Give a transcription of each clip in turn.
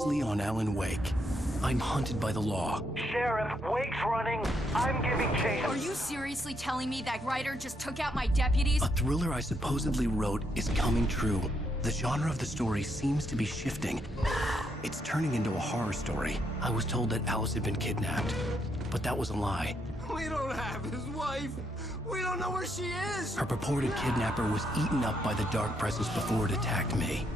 on 앨런웨이크. I'm hunted by the law. Sheriff, Wake's running. I'm giving chase. Are you seriously telling me that writer just took out my deputies? A thriller I supposedly wrote is coming true. The genre of the story seems to be shifting. It's turning into a horror story. I was told that Alice had been kidnapped, but that was a lie. We don't have his wife. We don't know where she is. Her purported kidnapper was eaten up by the dark presence before it attacked me.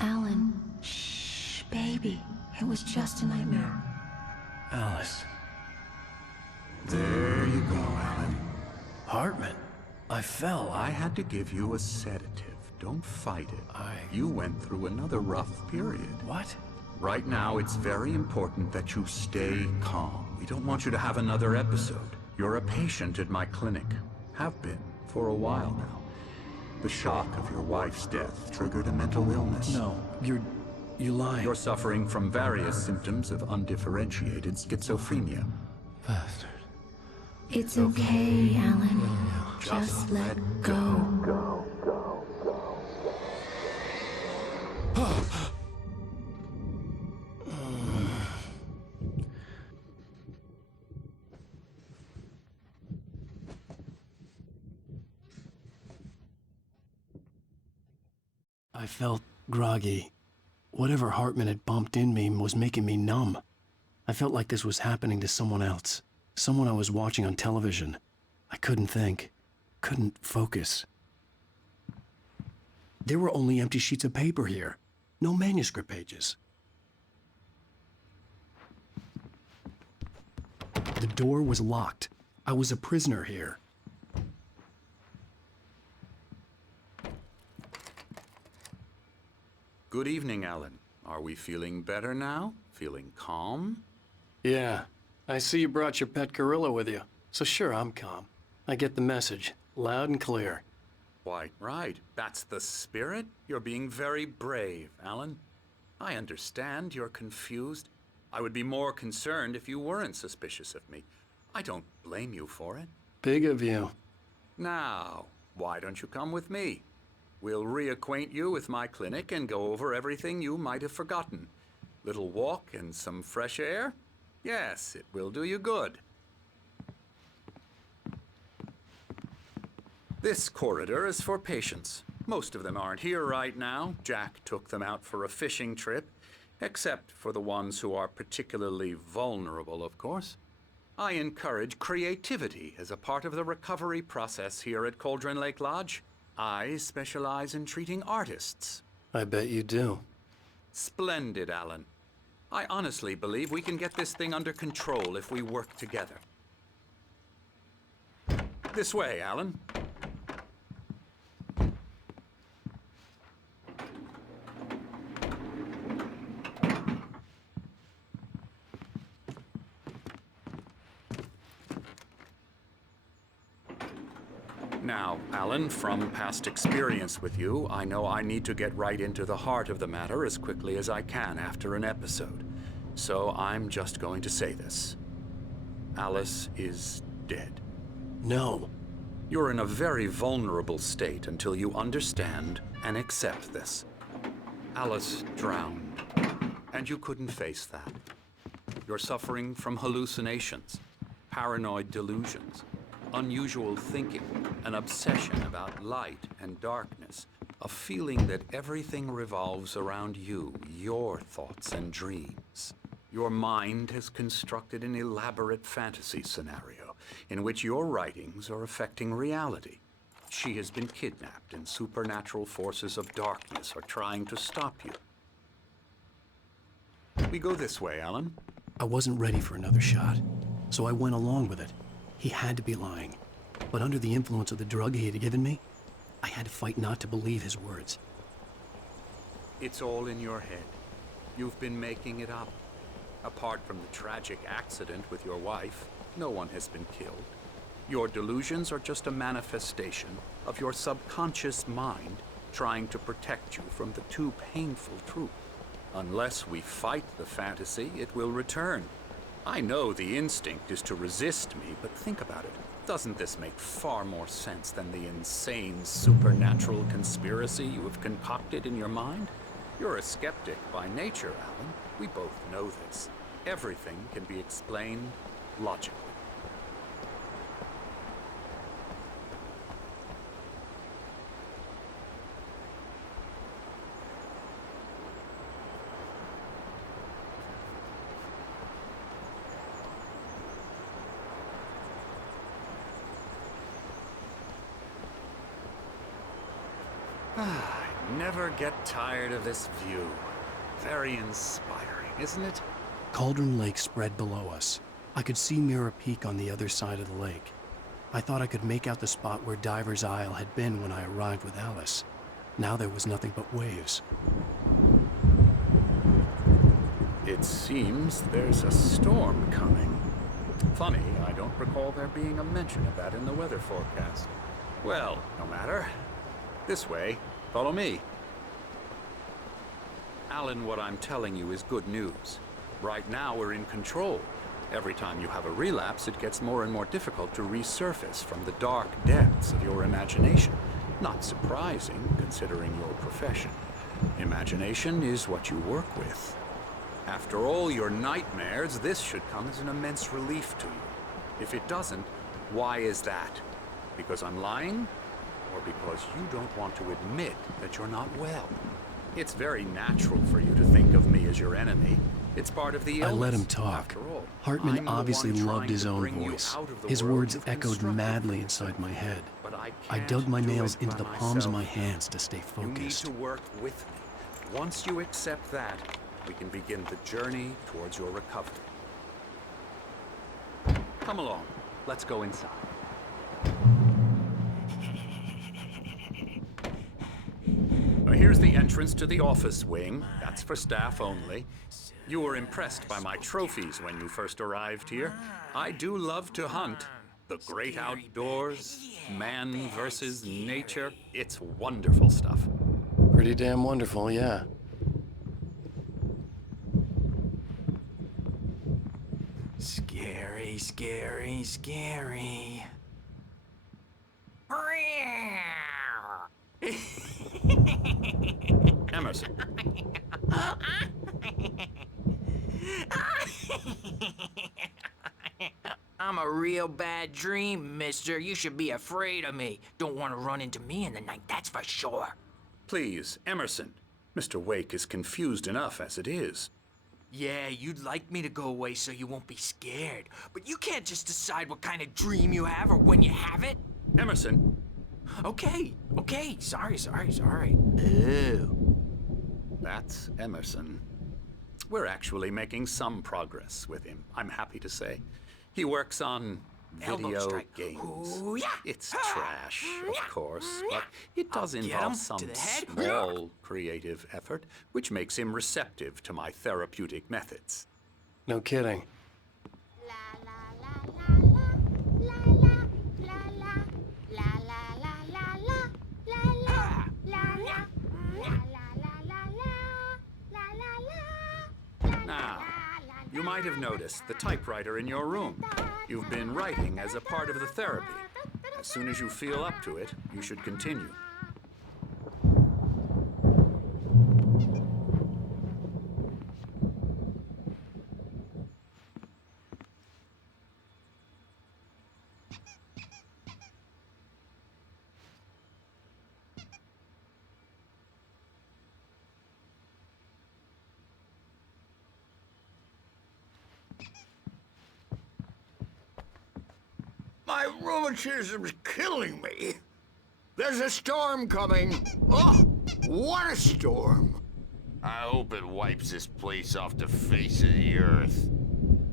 Alan, shh, baby. It was just a nightmare. Alice. There you go, Alan. Hartman. I fell. I had to give you a sedative. Don't fight it. You went through another rough period. What? Right now, it's very important that you stay calm. We don't want you to have another episode. You're a patient at my clinic. Have been for a while now. The shock of your wife's death triggered a mental illness. No, you're lying. You're suffering from various symptoms of undifferentiated schizophrenia. Bastard. It's okay, Alan. Just let go. I felt groggy. Whatever Hartman had bumped in me was making me numb. I felt like this was happening to someone else. Someone I was watching on television. I couldn't think. Couldn't focus. There were only empty sheets of paper here. No manuscript pages. The door was locked. I was a prisoner here. Good evening, Alan. Are we feeling better now? Feeling calm? Yeah. I see you brought your pet gorilla with you. So sure, I'm calm. I get the message. Loud and clear. Why, right. That's the spirit. You're being very brave, Alan. I understand you're confused. I would be more concerned if you weren't suspicious of me. I don't blame you for it. Big of you. Now, why don't you come with me? We'll reacquaint you with my clinic and go over everything you might have forgotten. Little walk and some fresh air? Yes, it will do you good. This corridor is for patients. Most of them aren't here right now. Jack took them out for a fishing trip, except for the ones who are particularly vulnerable, of course. I encourage creativity as a part of the recovery process here at Cauldron Lake Lodge. I specialize in treating artists. I bet you do. Splendid, Alan. I honestly believe we can get this thing under control if we work together. This way, Alan. Now, Alan, from past experience with you, I know I need to get right into the heart of the matter as quickly as I can after an episode. So I'm just going to say this. Alice is dead. No. You're in a very vulnerable state until you understand and accept this. Alice drowned, and you couldn't face that. You're suffering from hallucinations, paranoid delusions, unusual thinking, an obsession about light and darkness, a feeling that everything revolves around you, your thoughts and dreams. Your mind has constructed an elaborate fantasy scenario in which your writings are affecting reality. She has been kidnapped and supernatural forces of darkness are trying to stop you. We go this way, Alan. I wasn't ready for another shot, so I went along with it. He had to be lying. But under the influence of the drug he had given me, I had to fight not to believe his words. It's all in your head. You've been making it up. Apart from the tragic accident with your wife, no one has been killed. Your delusions are just a manifestation of your subconscious mind trying to protect you from the too painful truth. Unless we fight the fantasy, it will return. I know the instinct is to resist me, but think about it. Doesn't this make far more sense than the insane supernatural conspiracy you have concocted in your mind? You're a skeptic by nature, Alan. We both know this. Everything can be explained logically. I never get tired of this view. Very inspiring, isn't it? Cauldron Lake spread below us. I could see Mirror Peak on the other side of the lake. I thought I could make out the spot where Diver's Isle had been when I arrived with Alice. Now there was nothing but waves. It seems there's a storm coming. Funny, I don't recall there being a mention of that in the weather forecast. Well, no matter. This way. Follow me. Alan, what I'm telling you is good news. Right now, we're in control. Every time you have a relapse, it gets more and more difficult to resurface from the dark depths of your imagination. Not surprising, considering your profession. Imagination is what you work with. After all your nightmares, this should come as an immense relief to you. If it doesn't, why is that? Because I'm lying? Or because you don't want to admit that you're not well? It's very natural for you to think of me as your enemy. It's part of the illness. I let him talk. After all, Hartman I'm the obviously one loved trying his to own bring you voice. out of the His world words you've echoed constructed madly for inside my yourself. head. But I can't dug my do nails it into by the palms of myself. my hands to stay You need focused. to work with me. Once you accept that, we can begin the journey towards your recovery. Come along. Let's go inside. Now, here's the entrance to the office wing. That's for staff only. You were impressed by my trophies when you first arrived here. I do love to hunt. The great outdoors, man versus nature. It's wonderful stuff. Pretty damn wonderful, yeah. Scary, scary, scary. Emerson. I'm a real bad dream, mister. You should be afraid of me. Don't want to run into me in the night, that's for sure. Please, Emerson. Mr. Wake is confused enough as it is. Yeah, you'd like me to go away so you won't be scared. But you can't just decide what kind of dream you have or when you have it. Emerson. Okay, sorry. Ew. That's Emerson. We're actually making some progress with him, I'm happy to say. He works on Elbow video strike. games. Ooh, yeah. It's trash, of course, but it does I'll get involve him some to the head. small creative effort, which makes him receptive to my therapeutic methods. No kidding. Now, you might have noticed the typewriter in your room. You've been writing as a part of the therapy. As soon as you feel up to it, you should continue. My rheumatism's killing me. There's a storm coming. Oh, what a storm. I hope it wipes this place off the face of the earth.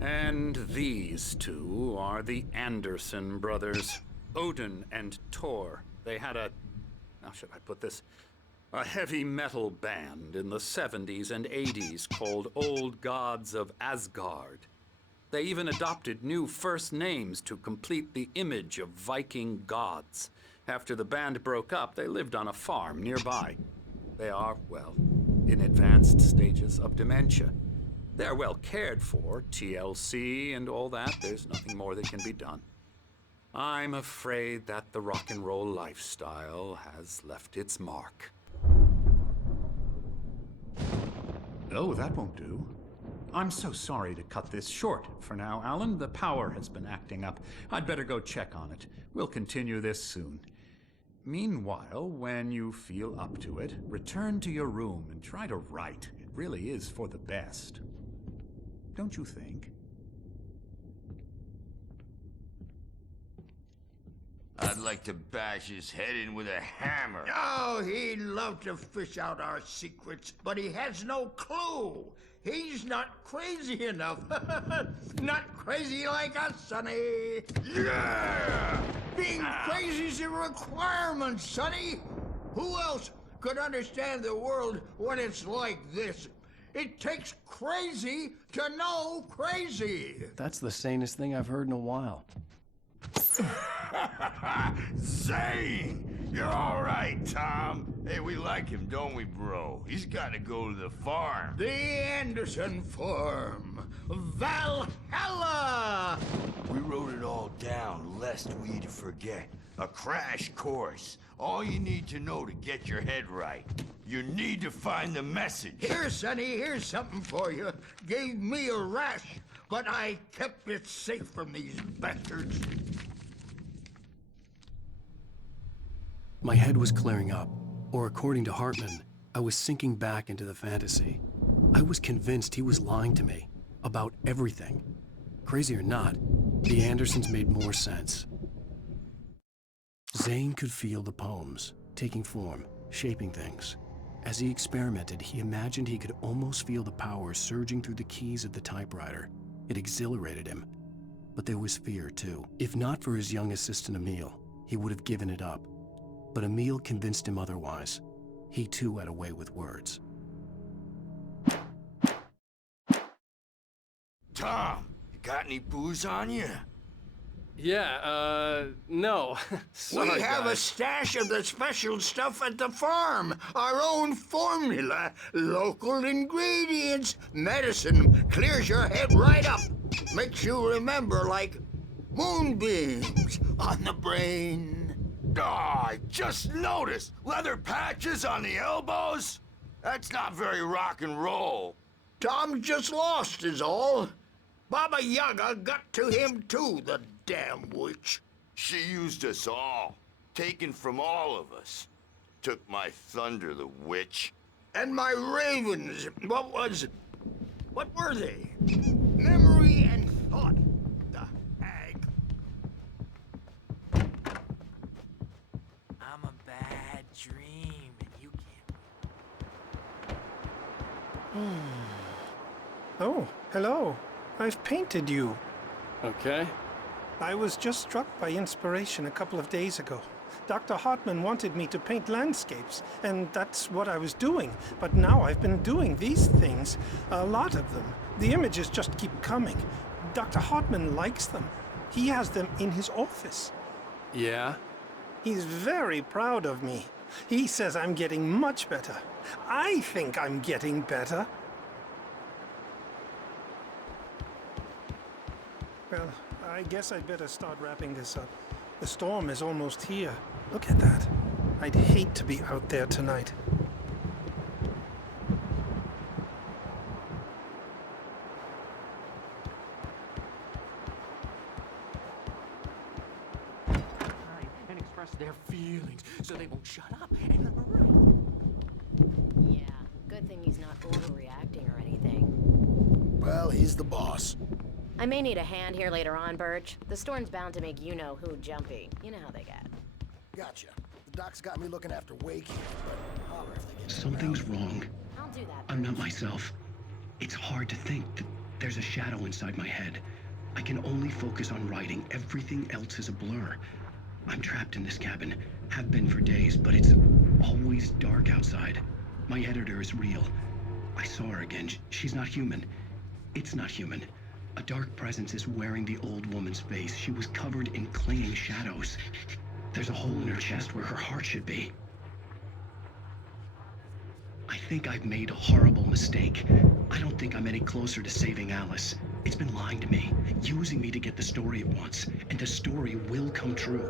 And these two are the Anderson brothers, Odin and Tor. They had how should I put this? A heavy metal band in the 70s and 80s called Old Gods of Asgard. They even adopted new first names to complete the image of Viking gods. After the band broke up, they lived on a farm nearby. They are, well, in advanced stages of dementia. They're well cared for, TLC and all that. There's nothing more that can be done. I'm afraid that the rock and roll lifestyle has left its mark. Oh, that won't do. I'm so sorry to cut this short for now, Alan. The power has been acting up. I'd better go check on it. We'll continue this soon. Meanwhile, when you feel up to it, return to your room and try to write. It really is for the best. Don't you think? I'd like to bash his head in with a hammer. Oh, he'd love to fish out our secrets, but he has no clue. He's not crazy enough. Not crazy like us, Sonny. Yeah! Being crazy's a requirement, Sonny. Who else could understand the world when it's like this? It takes crazy to know crazy. That's the sanest thing I've heard in a while. Zane! You're all right, Tom. Hey, we like him, don't we, bro? He's got to go to the farm. The Anderson Farm. Valhalla! We wrote it all down, lest we forget. A crash course. All you need to know to get your head right. You need to find the message. Here, Sonny, here's something for you. Gave me a rash, but I kept it safe from these bastards. My head was clearing up, or according to Hartman, I was sinking back into the fantasy. I was convinced he was lying to me about everything. Crazy or not, the Andersons made more sense. Zane could feel the poems, taking form, shaping things. As he experimented, he imagined he could almost feel the power surging through the keys of the typewriter. It exhilarated him. But there was fear, too. If not for his young assistant Emil, he would have given it up. But Emil convinced him otherwise. He too had a way with words. Tom, you got any booze on you? Yeah, no. Sorry, We have a guys. stash of the special stuff at the farm. Our own formula. Local ingredients. Medicine clears your head right up. Makes you remember like moonbeams on the brain. Oh, I just noticed. Leather patches on the elbows? That's not very rock and roll. Tom just lost is all. Baba Yaga got to him too, the damn witch. She used us all. Taken from all of us. Took my thunder, the witch. And my ravens, what were they? Memory and thought, the hag. I'm a bad dream, and you can't. Oh, hello. I've painted you. Okay. I was just struck by inspiration a couple of days ago. Dr. Hartman wanted me to paint landscapes, and that's what I was doing. But now I've been doing these things, a lot of them. The images just keep coming. Dr. Hartman likes them. He has them in his office. Yeah? He's very proud of me. He says I'm getting much better. I think I'm getting better. Well, I guess I'd better start wrapping this up. The storm is almost here. Look at that. I'd hate to be out there tonight. And express their feelings so they won't shut up and let them write. Yeah, good thing he's not overreacting or anything. Well, he's the boss. I may need a hand here later on, Birch. The storm's bound to make you-know-who jumpy. You know how they get. Gotcha. The doc's got me looking after Wake here, but holler if they get Something's wrong. I'll do that. I'm not myself. It's hard to think that there's a shadow inside my head. I can only focus on writing. Everything else is a blur. I'm trapped in this cabin. Have been for days, but it's always dark outside. My editor is real. I saw her again. She's not human. It's not human. A dark presence is wearing the old woman's face. She was covered in clinging shadows. There's a hole in her chest where her heart should be. I think I've made a horrible mistake. I don't think I'm any closer to saving Alice. It's been lying to me, using me to get the story it wants, and the story will come true.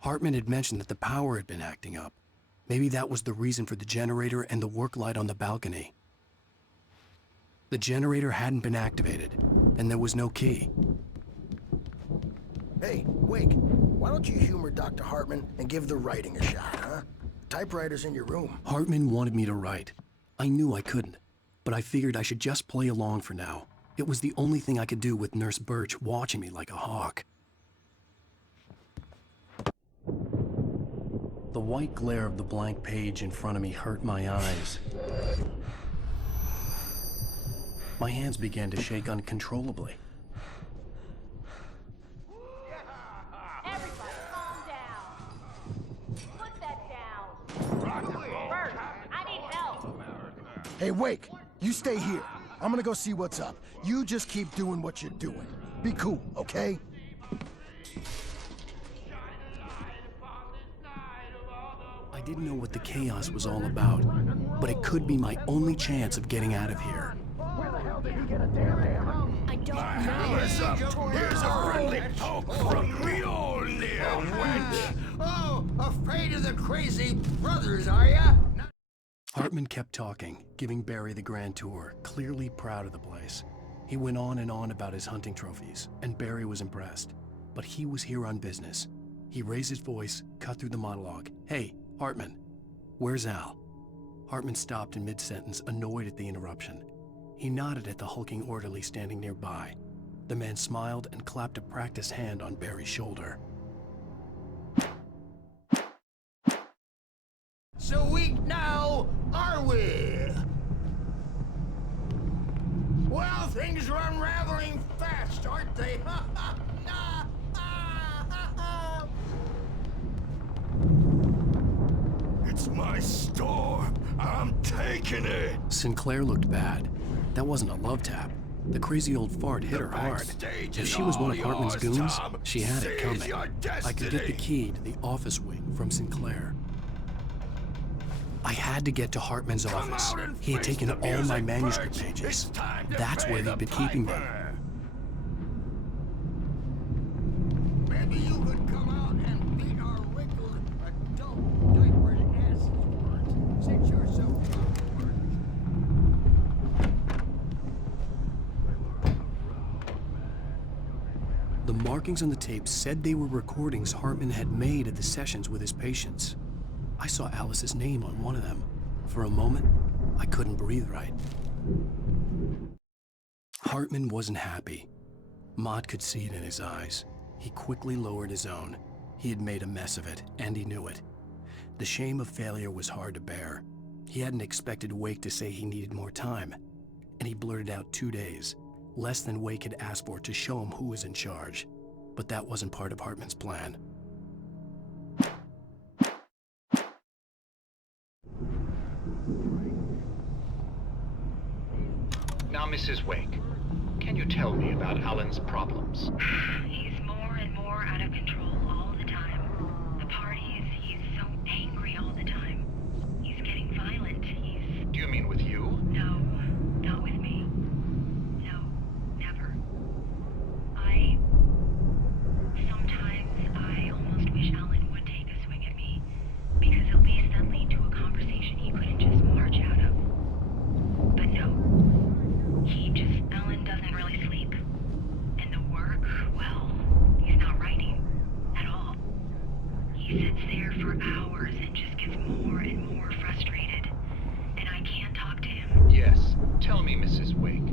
Hartman had mentioned that the power had been acting up. Maybe that was the reason for the generator and the work light on the balcony. The generator hadn't been activated, and there was no key. Hey, Wake, why don't you humor Dr. Hartman and give the writing a shot, huh? Typewriter's in your room. Hartman wanted me to write. I knew I couldn't, but I figured I should just play along for now. It was the only thing I could do with Nurse Birch watching me like a hawk. The white glare of the blank page in front of me hurt my eyes. My hands began to shake uncontrollably. Everybody, calm down. Put that down. Bert, I need help. Hey, Wake, you stay here. I'm gonna go see what's up. You just keep doing what you're doing. Be cool, okay? I didn't know what the chaos was all about, but it could be my only chance of getting out of here. Where the hell did he get a damn hammer? I don't know. Listen up. Here's a friendly poke from Mjolnir, wench. Oh, afraid of the crazy brothers, are ya? Hartman kept talking, giving Barry the grand tour, clearly proud of the place. He went on and on about his hunting trophies, and Barry was impressed. But he was here on business. He raised his voice, cut through the monologue. Hey, Hartman, where's Al? Hartman stopped in mid-sentence, annoyed at the interruption. He nodded at the hulking orderly standing nearby. The man smiled and clapped a practiced hand on Barry's shoulder. So weak now, are we? Well, things are unraveling fast, aren't they? It's my store. I'm taking it. Sinclair looked bad. That wasn't a love tap. The crazy old fart hit her hard. If she was one of Hartman's goons, she had it coming. I could get the key to the office wing from Sinclair. I had to get to Hartman's office. He had taken all my manuscript pages. That's where he'd been keeping them. Maybe you could come out and beat our wrinkled adult diapered asses for it, since you're so awkward. The markings on the tape said they were recordings Hartman had made at the sessions with his patients. I saw Alice's name on one of them. For a moment, I couldn't breathe right. Hartman wasn't happy. Maude could see it in his eyes. He quickly lowered his own. He had made a mess of it, and he knew it. The shame of failure was hard to bear. He hadn't expected Wake to say he needed more time, and he blurted out 2 days, less than Wake had asked for to show him who was in charge. But that wasn't part of Hartman's plan. Now, Mrs. Wake, can you tell me about Alan's problems? He's more and more out of control all the time. The parties, he's so angry all the time. He's getting violent. Do you mean with you? No, not with me. No, never. Sometimes I almost wish Alan would take a swing at me, because at least that'd lead to a conversation he couldn't just march out of. But no. Alan doesn't really sleep. And the work, well, he's not writing at all. He sits there for hours and just gets more and more frustrated. And I can't talk to him. Yes. Tell me, Mrs. Wake,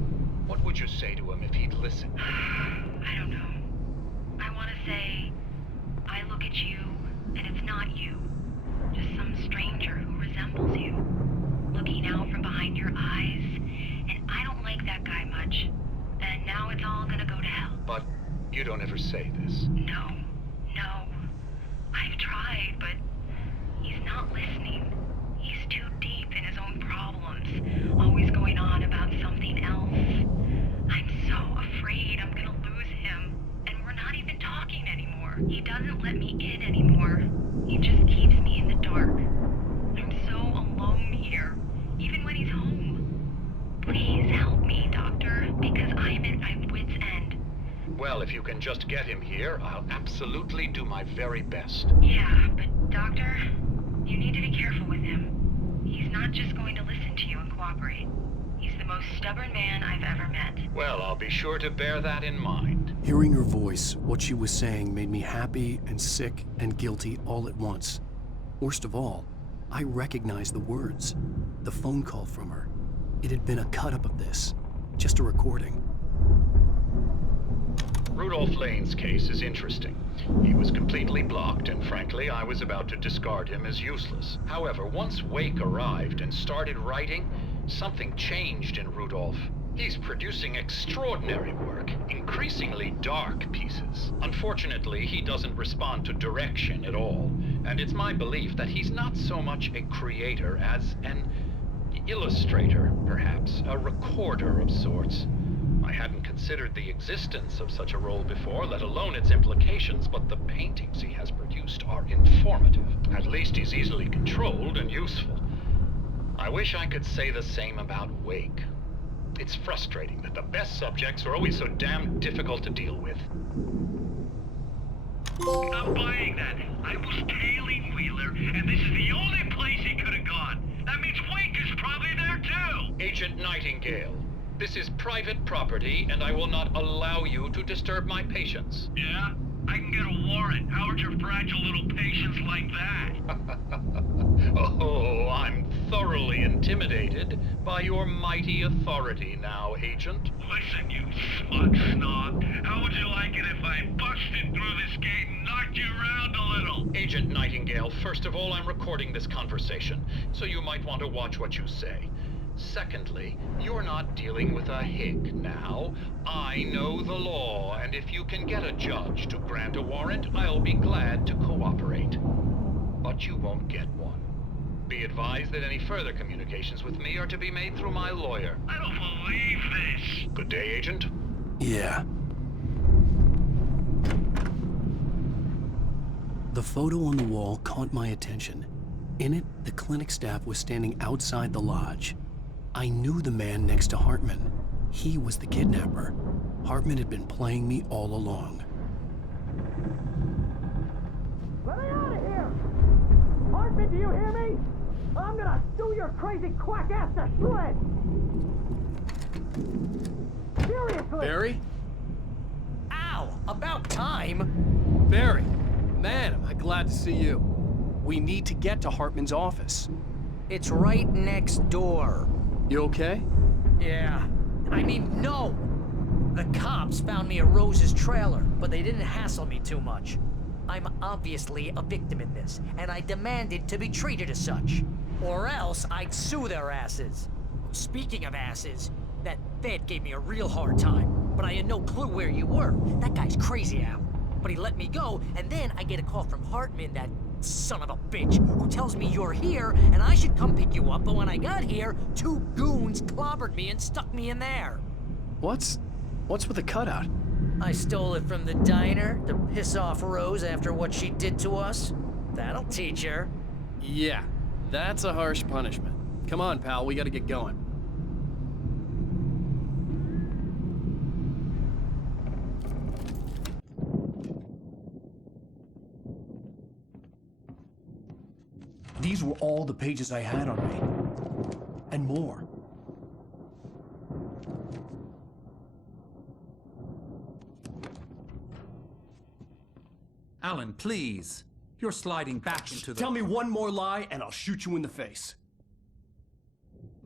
what would you say to him if he'd listen? I don't know. I want to say, I look at you, and it's not you. Just some stranger who resembles you. Looking out from behind your eyes. And I don't like that guy much. And now it's all gonna go to hell. But you don't ever say this. No. I've tried, but he's not listening. He's too deep in his own problems, always going on about something else. I'm so afraid I'm gonna lose him, and we're not even talking anymore. He doesn't let me in anymore. He just keeps me in the dark. I'm so alone here, even when he's home. Please help me, Doctor, because I'm at my wit's end. Well, if you can just get him here, I'll absolutely do my very best. Yeah, but Doctor, you need to be careful with him. He's not just going to listen to you and cooperate. He's the most stubborn man I've ever met. Well, I'll be sure to bear that in mind. Hearing her voice, what she was saying made me happy and sick and guilty all at once. Worst of all, I recognized the words. The phone call from her. It had been a cut-up of this. Just a recording. Rudolph Lane's case is interesting. He was completely blocked, and frankly, I was about to discard him as useless. However, once Wake arrived and started writing, something changed in Rudolph. He's producing extraordinary work, increasingly dark pieces. Unfortunately, he doesn't respond to direction at all, and it's my belief that he's not so much a creator as an illustrator, perhaps, a recorder of sorts. I hadn't considered the existence of such a role before, let alone its implications, but the paintings he has produced are informative. At least he's easily controlled and useful. I wish I could say the same about Wake. It's frustrating that the best subjects are always so damn difficult to deal with. I'm buying that. I was tailing Wheeler, and this is the only place he could have gone. That means Wake is probably there too! Agent Nightingale, this is private property, and I will not allow you to disturb my patients. Yeah? I can get a warrant. How'd your fragile little patients like that? Oh, I'm thoroughly intimidated by your mighty authority now, Agent. Listen, you smug snob. How would you like it if I busted through this gate and knocked you around a little? Agent Nightingale, first of all, I'm recording this conversation, so you might want to watch what you say. Secondly, you're not dealing with a hick now. I know the law, and if you can get a judge to grant a warrant, I'll be glad to cooperate. But you won't get one. Be advised that any further communications with me are to be made through my lawyer. I don't believe this. Good day, Agent. Yeah. The photo on the wall caught my attention. In it, the clinic staff was standing outside the lodge. I knew the man next to Hartman. He was the kidnapper. Hartman had been playing me all along. Let me out of here! Hartman, do you hear me? I'm gonna do your crazy quack ass to shreds! Seriously! Barry? Ow! About time! Barry! Man, am I glad to see you. We need to get to Hartman's office. It's right next door. You okay? Yeah. I mean, no! The cops found me at Rose's trailer, but they didn't hassle me too much. I'm obviously a victim in this, and I demanded to be treated as such. Or else I'd sue their asses. Speaking of asses, that Fed gave me a real hard time, but I had no clue where you were. That guy's crazy, Al. But he let me go, and then I get a call from Hartman, that son of a bitch, who tells me you're here, and I should come pick you up, but when I got here, 2 goons clobbered me and stuck me in there. What's with the cutout? I stole it from the diner to piss off Rose after what she did to us. That'll teach her. Yeah, that's a harsh punishment. Come on, pal, we gotta get going. These were all the pages I had on me. And more. Alan, please. You're sliding back into the... Tell me one more lie and I'll shoot you in the face.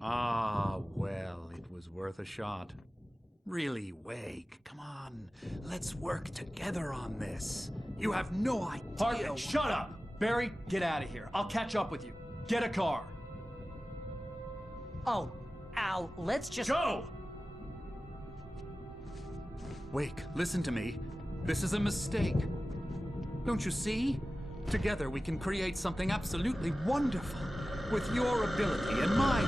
Ah, well, it was worth a shot. Really, Wake, come on. Let's work together on this. You have no idea... Hartman, shut up! Barry, get out of here. I'll catch up with you. Get a car. Oh, Al, let's just... Go! Wake, listen to me. This is a mistake. Don't you see? Together we can create something absolutely wonderful with your ability and mine.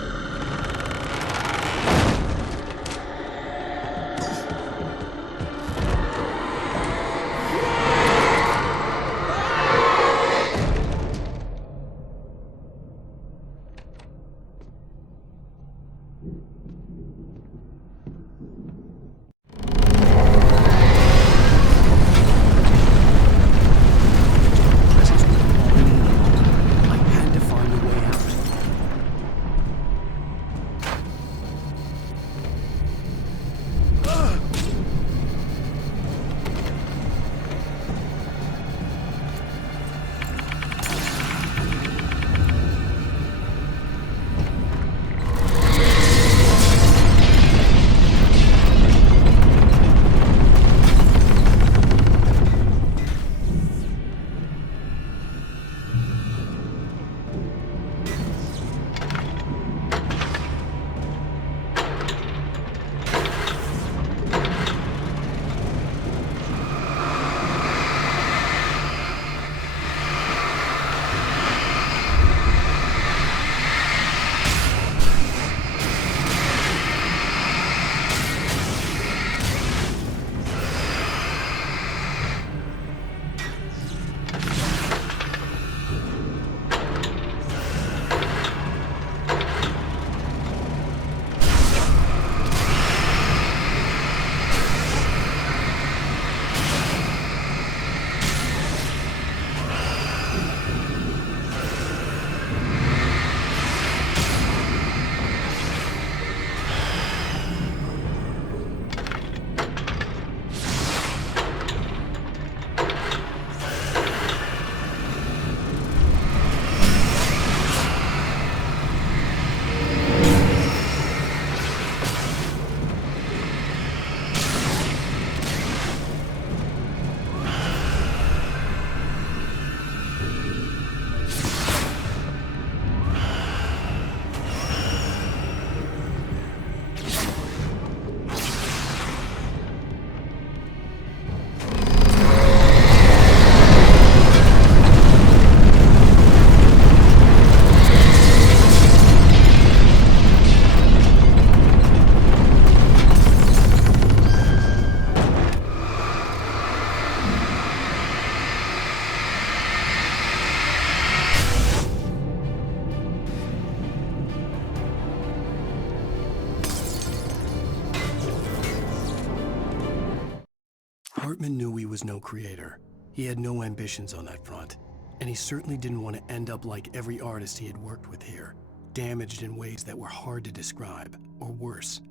Hartman knew he was no creator. He had no ambitions on that front. And he certainly didn't want to end up like every artist he had worked with here, damaged in ways that were hard to describe, or worse.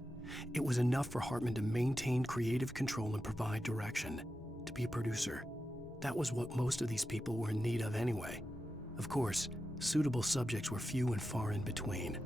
It was enough for Hartman to maintain creative control and provide direction, to be a producer. That was what most of these people were in need of anyway. Of course, suitable subjects were few and far in between.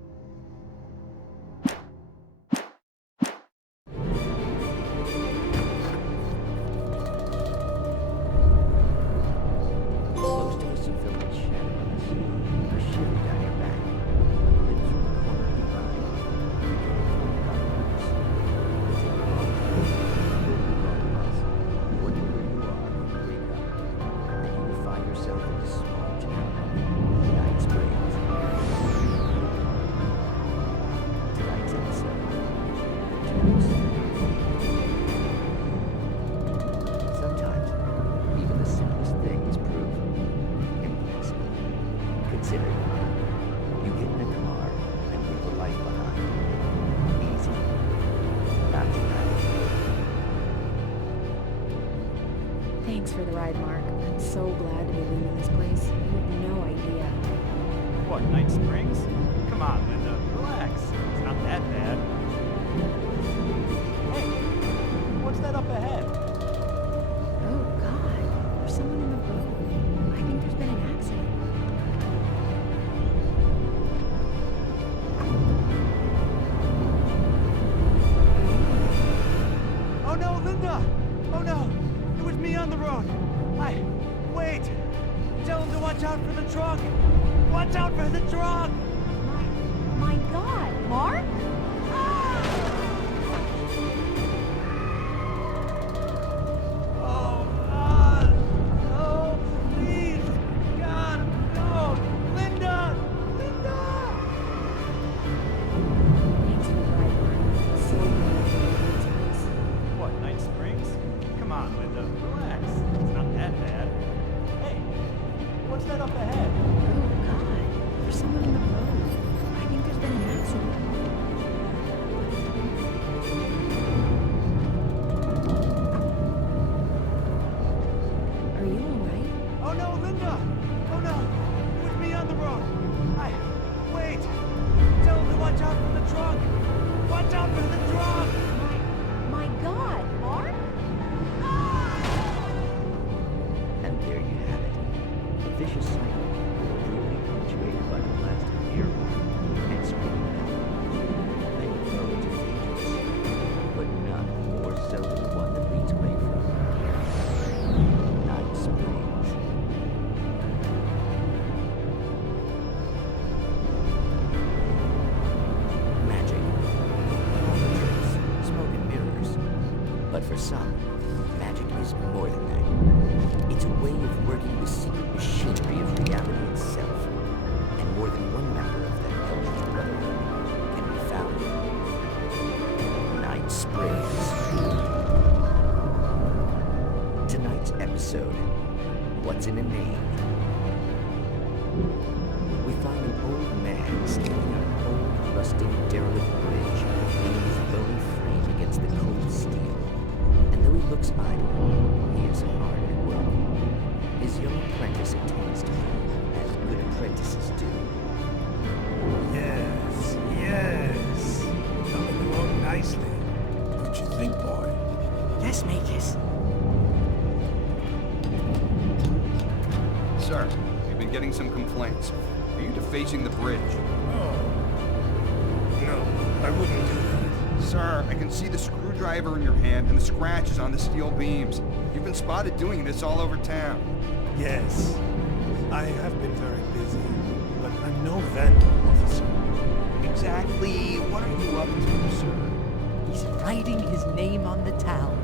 Thanks for the ride, Mark. I'm so glad to be leaving this place. You have no idea. What, Night Springs? Come on, Linda, relax. It's not that bad. Hey, what's that up ahead? Oh, God. There's someone in the road. I think there's been an accident. Oh no, Linda! Oh no! It was me on the road! Wait! Tell him to watch out for the truck! Watch out for the truck! My God, Mark? Oh For some, magic is more than that. It's a way of working the secret machinery of reality itself. And more than one member of that eldritch brotherhood can be found in Night Springs. Tonight's episode, What's in a Name? We find an old man standing on an old, rusting, derelict bridge, leaning his bony frame against the cold steel. And though he looks idle, he is hard at work. His young apprentice attends to him, as good apprentices do. Yes, yes. Coming along nicely. What you think, boy? Yes, Magus. Sir, we've been getting some complaints. Are you defacing the bridge? Oh. No, I wouldn't do that. Sir, I can see the screwdriver in your hand and the scratches on the steel beams. You've been spotted doing this all over town. Yes, I have been very busy, but I'm no vandal, officer. Exactly what are you up to, sir? He's writing his name on the town.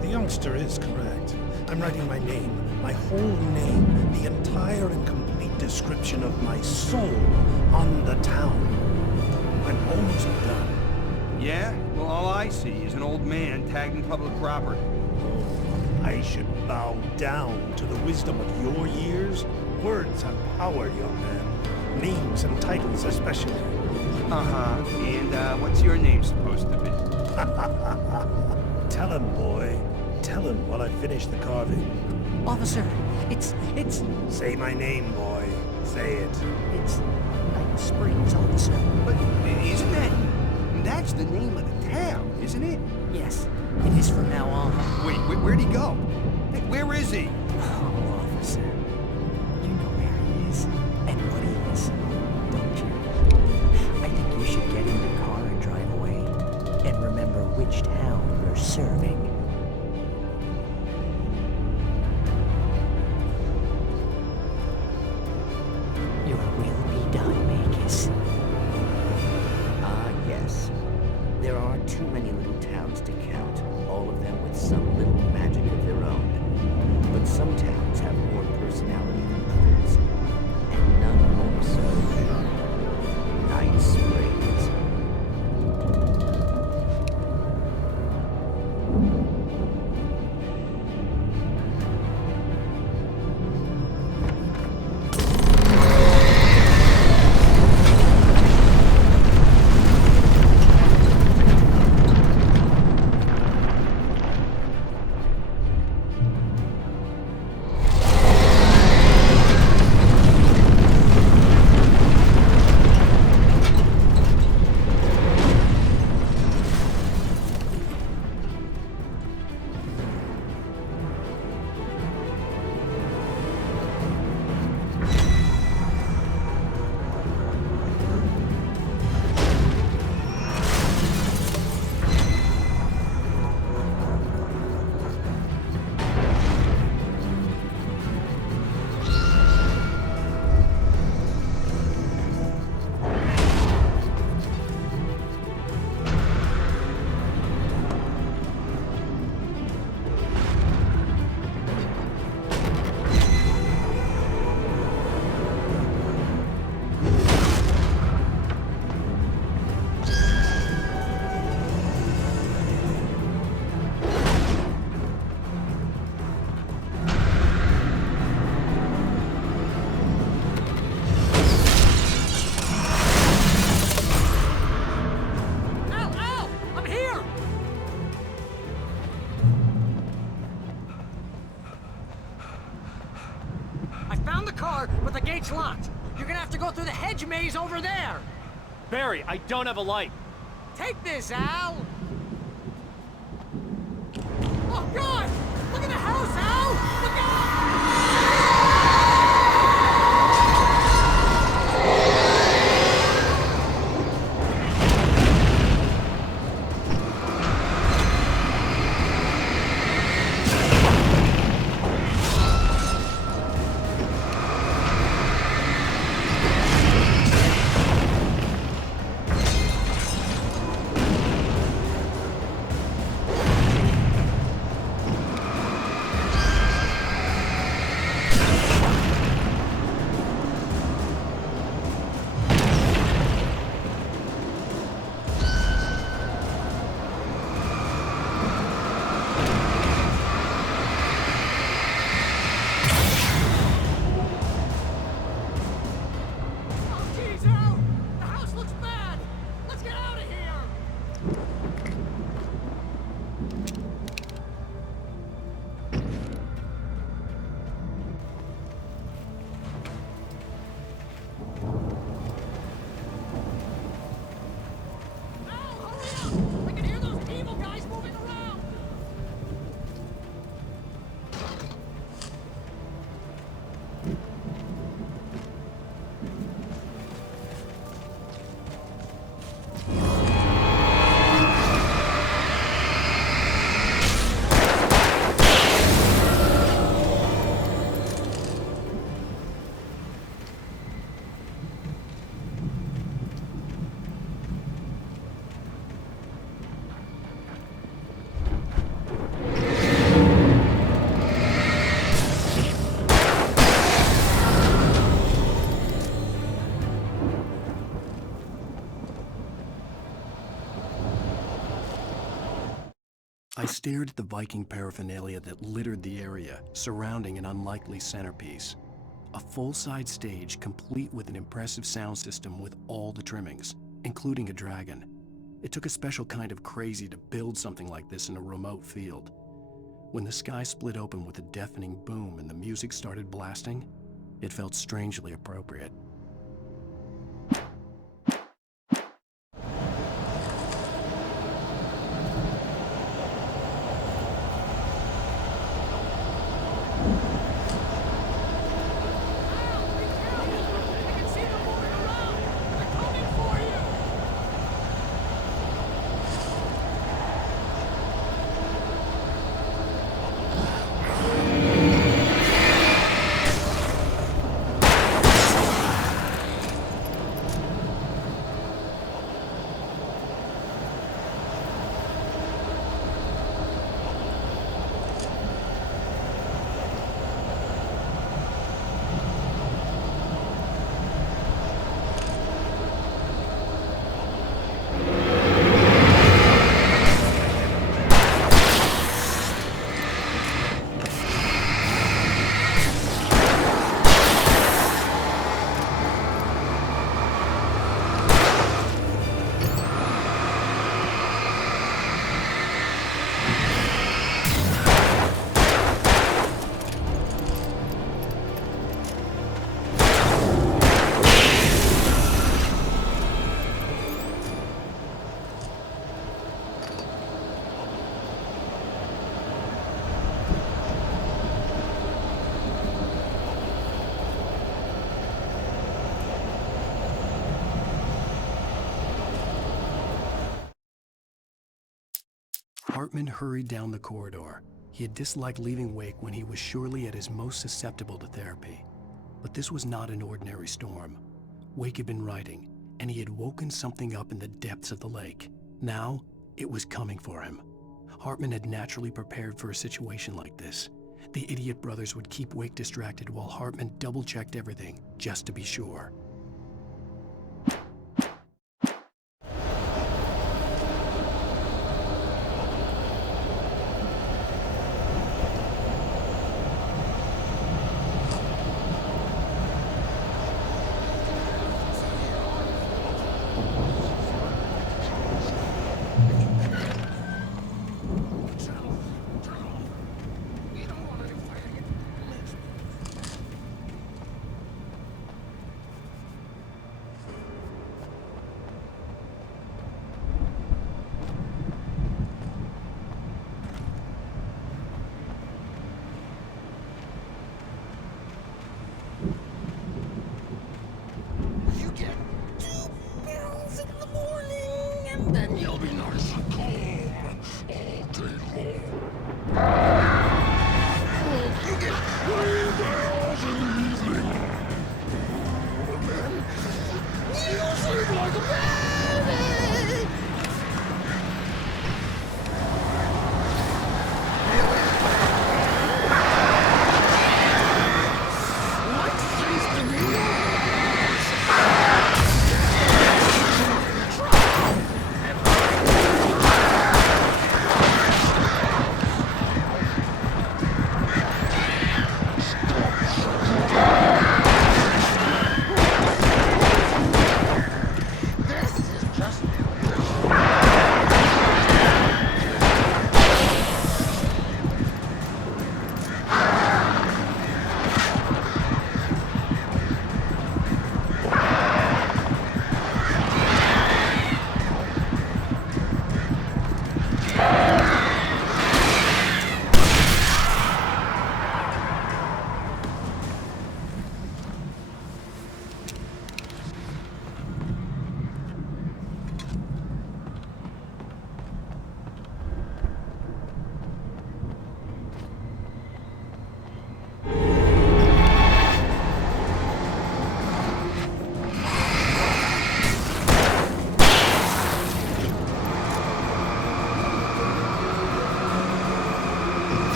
The youngster is correct. I'm writing my name, my whole name, the entire and complete description of my soul on the town. I'm almost done. Yeah? Well, all I see is an old man tagged in public property. Oh, I should bow down to the wisdom of your years. Words have power, young man. Names and titles especially. Uh-huh. And, what's your name supposed to be? Tell him, boy. Tell him while I finish the carving. Officer, it's... Say my name, boy. Say it. It's Night Springs, officer. But isn't that... That's the name of the town, isn't it? Yes, it is from now on. Wait, where'd he go? Hey, where is he? Oh, officer. You know where he is and what he is, don't you? I think you should get in your car and drive away. And remember which town you're serving. Your will be done, Magus. Ah, yes. There are too many little towns to count, all of them with some little magic of their own. But some towns have more personality than others, and none more so than Night Springs. But the gate's locked. You're gonna have to go through the hedge maze over there. Barry, I don't have a light. Take this, Al. Oh, God! Look at the house, Al! Look out! I stared at the Viking paraphernalia that littered the area, surrounding an unlikely centerpiece. A full-size stage complete with an impressive sound system with all the trimmings, including a dragon. It took a special kind of crazy to build something like this in a remote field. When the sky split open with a deafening boom and the music started blasting, it felt strangely appropriate. Hartman hurried down the corridor. He had disliked leaving Wake when he was surely at his most susceptible to therapy. But this was not an ordinary storm. Wake had been writing, and he had woken something up in the depths of the lake. Now, it was coming for him. Hartman had naturally prepared for a situation like this. The idiot brothers would keep Wake distracted while Hartman double-checked everything, just to be sure.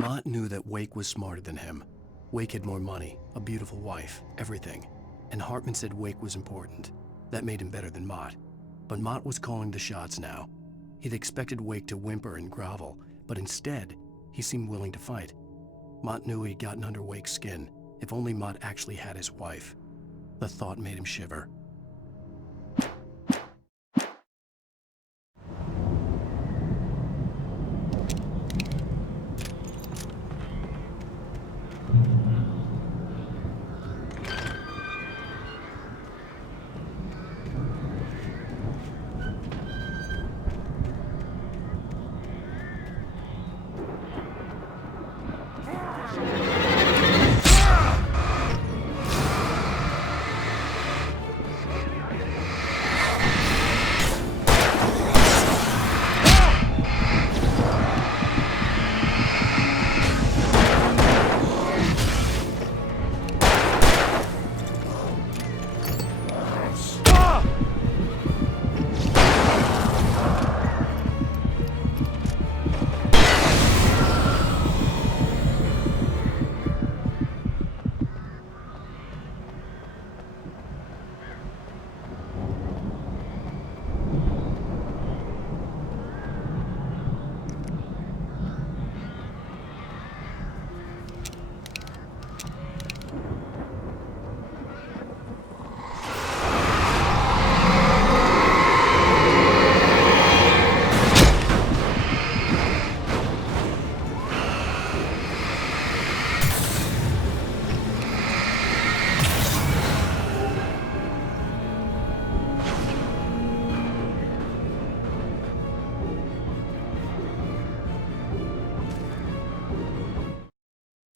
Mott knew that Wake was smarter than him. Wake had more money, a beautiful wife, everything. And Hartman said Wake was important. That made him better than Mott. But Mott was calling the shots now. He'd expected Wake to whimper and grovel, but instead, he seemed willing to fight. Mott knew he'd gotten under Wake's skin. If only Mott actually had his wife. The thought made him shiver.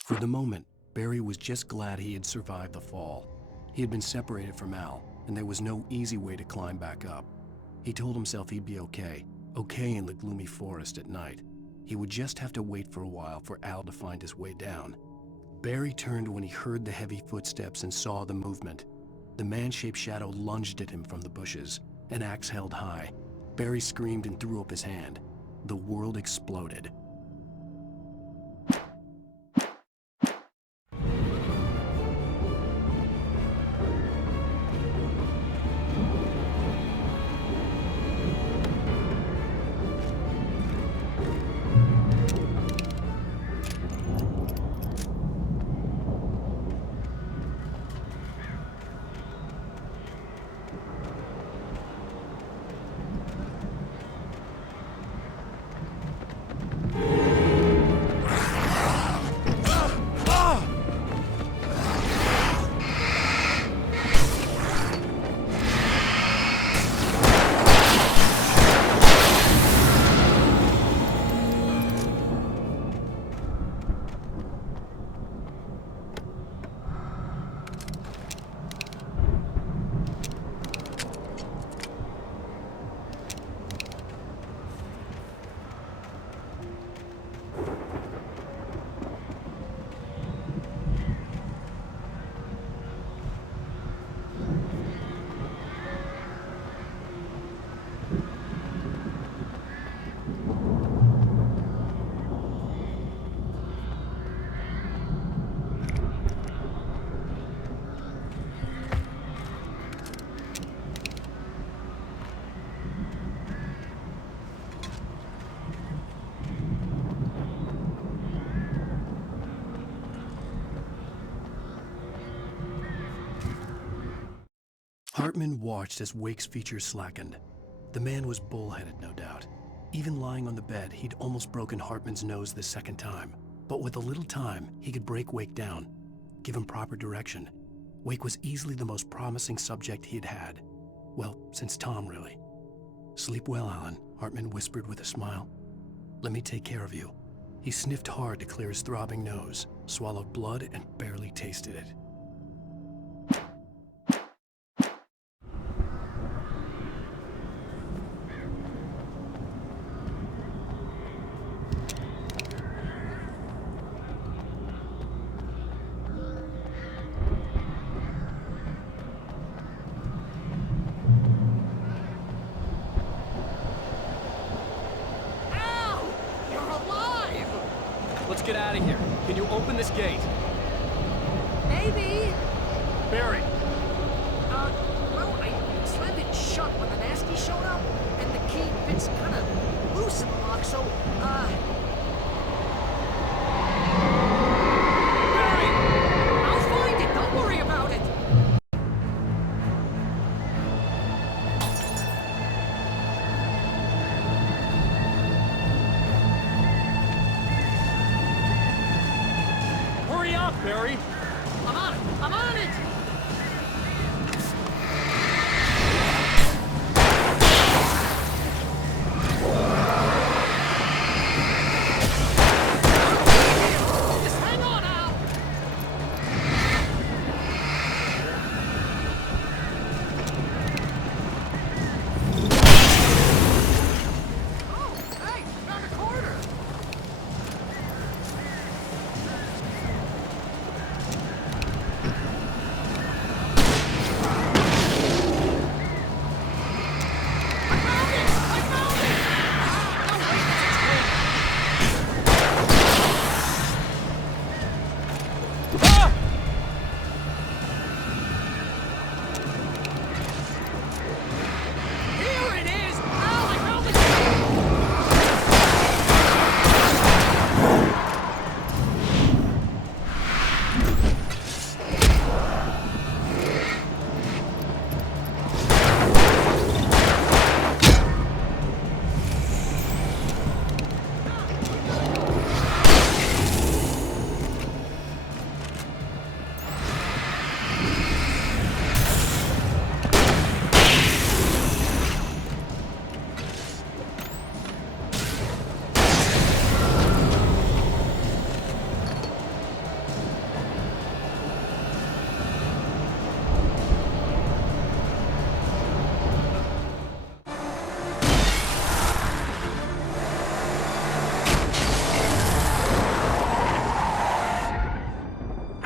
For the moment, Barry was just glad he had survived the fall. He had been separated from Al, and there was no easy way to climb back up. He told himself he'd be okay in the gloomy forest at night. He would just have to wait for a while for Al to find his way down. Barry turned when he heard the heavy footsteps and saw the movement. The man-shaped shadow lunged at him from the bushes, an axe held high. Barry screamed and threw up his hand. The world exploded. Hartman watched as Wake's features slackened. The man was bullheaded, no doubt. Even lying on the bed, he'd almost broken Hartman's nose the second time. But with a little time, he could break Wake down, give him proper direction. Wake was easily the most promising subject he'd had. Well, since Tom, really. "Sleep well, Alan," Hartman whispered with a smile. "Let me take care of you." He sniffed hard to clear his throbbing nose, swallowed blood, and barely tasted it. Let's get out of you open this gate? Maybe. Barry. Well, I slammed it shut when the nasty showed up, and the key fits kind of loose in the lock, so, Barry! I'll find it, don't worry about it! Hurry up, Barry! I'm on it! I'm on it! Just hang on, Al! Oh, hey, found a quarter! Here it is! Al, I found the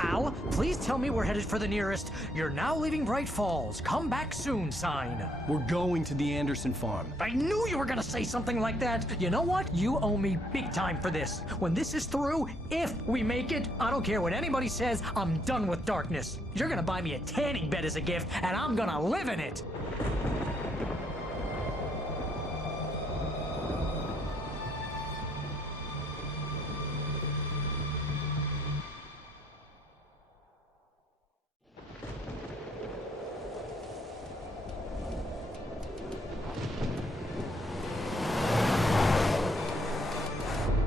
Al, please tell me we're headed for the nearest "You're now leaving Bright Falls. Come back soon" sign. We're going to the Anderson farm. I knew you were gonna say something like that. You know what? You owe me big time for this. When this is through, if we make it, I don't care what anybody says, I'm done with darkness. You're gonna buy me a tanning bed as a gift, and I'm gonna live in it.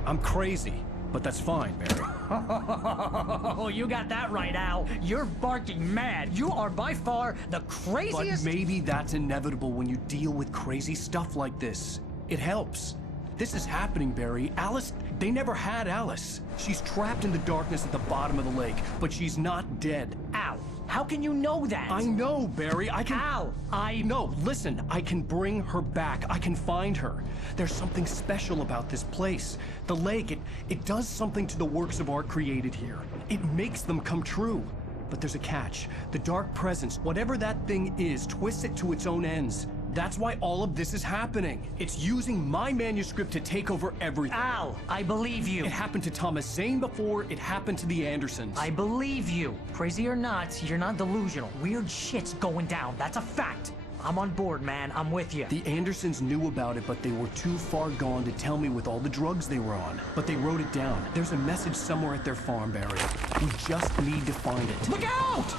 I'm crazy, but that's fine, Barry. Oh, you got that right, Al. You're barking mad. You are by far the craziest. But maybe that's inevitable when you deal with crazy stuff like this. It helps. This is happening, Barry. Alice, they never had Alice. She's trapped in the darkness at the bottom of the lake, but she's not dead. Al, how can you know that? I know, Barry. I can... Al, No, listen. I can bring her back. I can find her. There's something special about this place. The lake, it does something to the works of art created here. It makes them come true. But there's a catch. The dark presence, whatever that thing is, twists it to its own ends. That's why all of this is happening. It's using my manuscript to take over everything. Al, I believe you. It happened to Thomas Zane before, it happened to the Andersons. I believe you. Crazy or not, you're not delusional. Weird shit's going down. That's a fact. I'm on board, man. I'm with you. The Andersons knew about it, but they were too far gone to tell me with all the drugs they were on. But they wrote it down. There's a message somewhere at their farm, Barry. We just need to find it. Look out!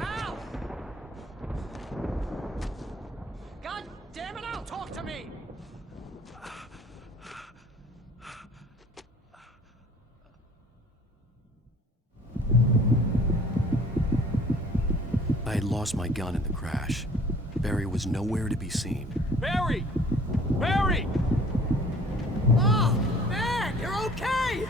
Ow! God damn it, Al, talk to me! I had lost my gun in the crash. Barry was nowhere to be seen. Barry! Barry! Oh, man, you're okay!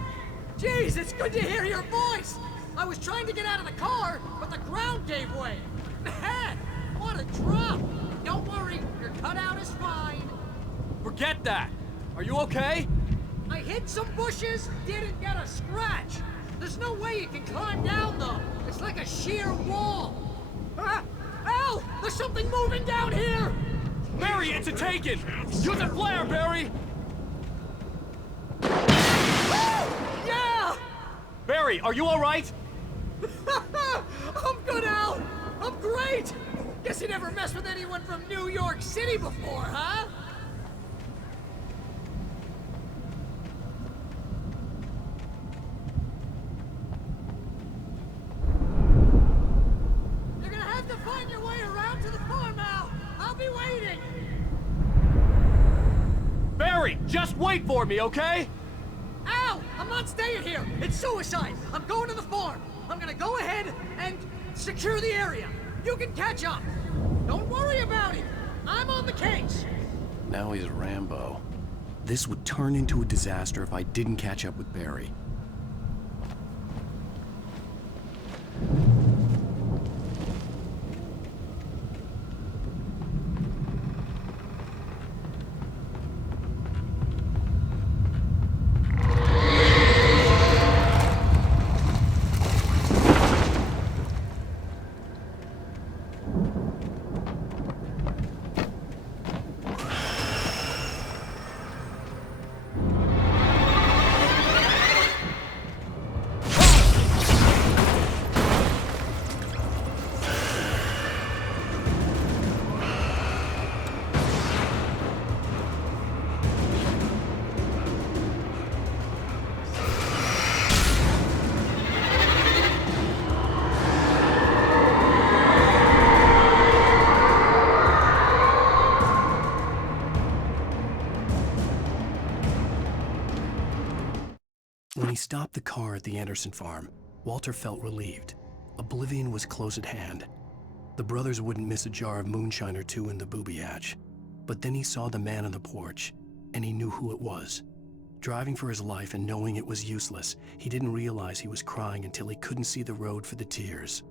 Jeez, it's good to hear your voice! I was trying to get out of the car, but the ground gave way. Man, what a drop! Don't worry, your cutout is fine. Forget that! Are you okay? I hit some bushes, didn't get a scratch. There's no way you can climb down, though. It's like a sheer wall. Ah! Al! There's something moving down here! Barry, it's a taken! Use a flare, Barry! Yeah! Barry, are you alright? I'm good, Al! I'm great! Guess you never messed with anyone from New York City before, huh? You're gonna have to find your way around to the farm, Al! I'll be waiting! Barry, just wait for me, okay? Al! I'm not staying here! It's suicide! I'm going to the farm! I'm gonna go ahead and secure the area. You can catch up. Don't worry about it. I'm on the case. Now he's Rambo. This would turn into a disaster if I didn't catch up with Barry. When he stopped the car at the Anderson farm, Walter felt relieved. Oblivion was close at hand. The brothers wouldn't miss a jar of moonshine or two in the booby hatch. But then he saw the man on the porch, and he knew who it was. Driving for his life and knowing it was useless, he didn't realize he was crying until he couldn't see the road for the tears.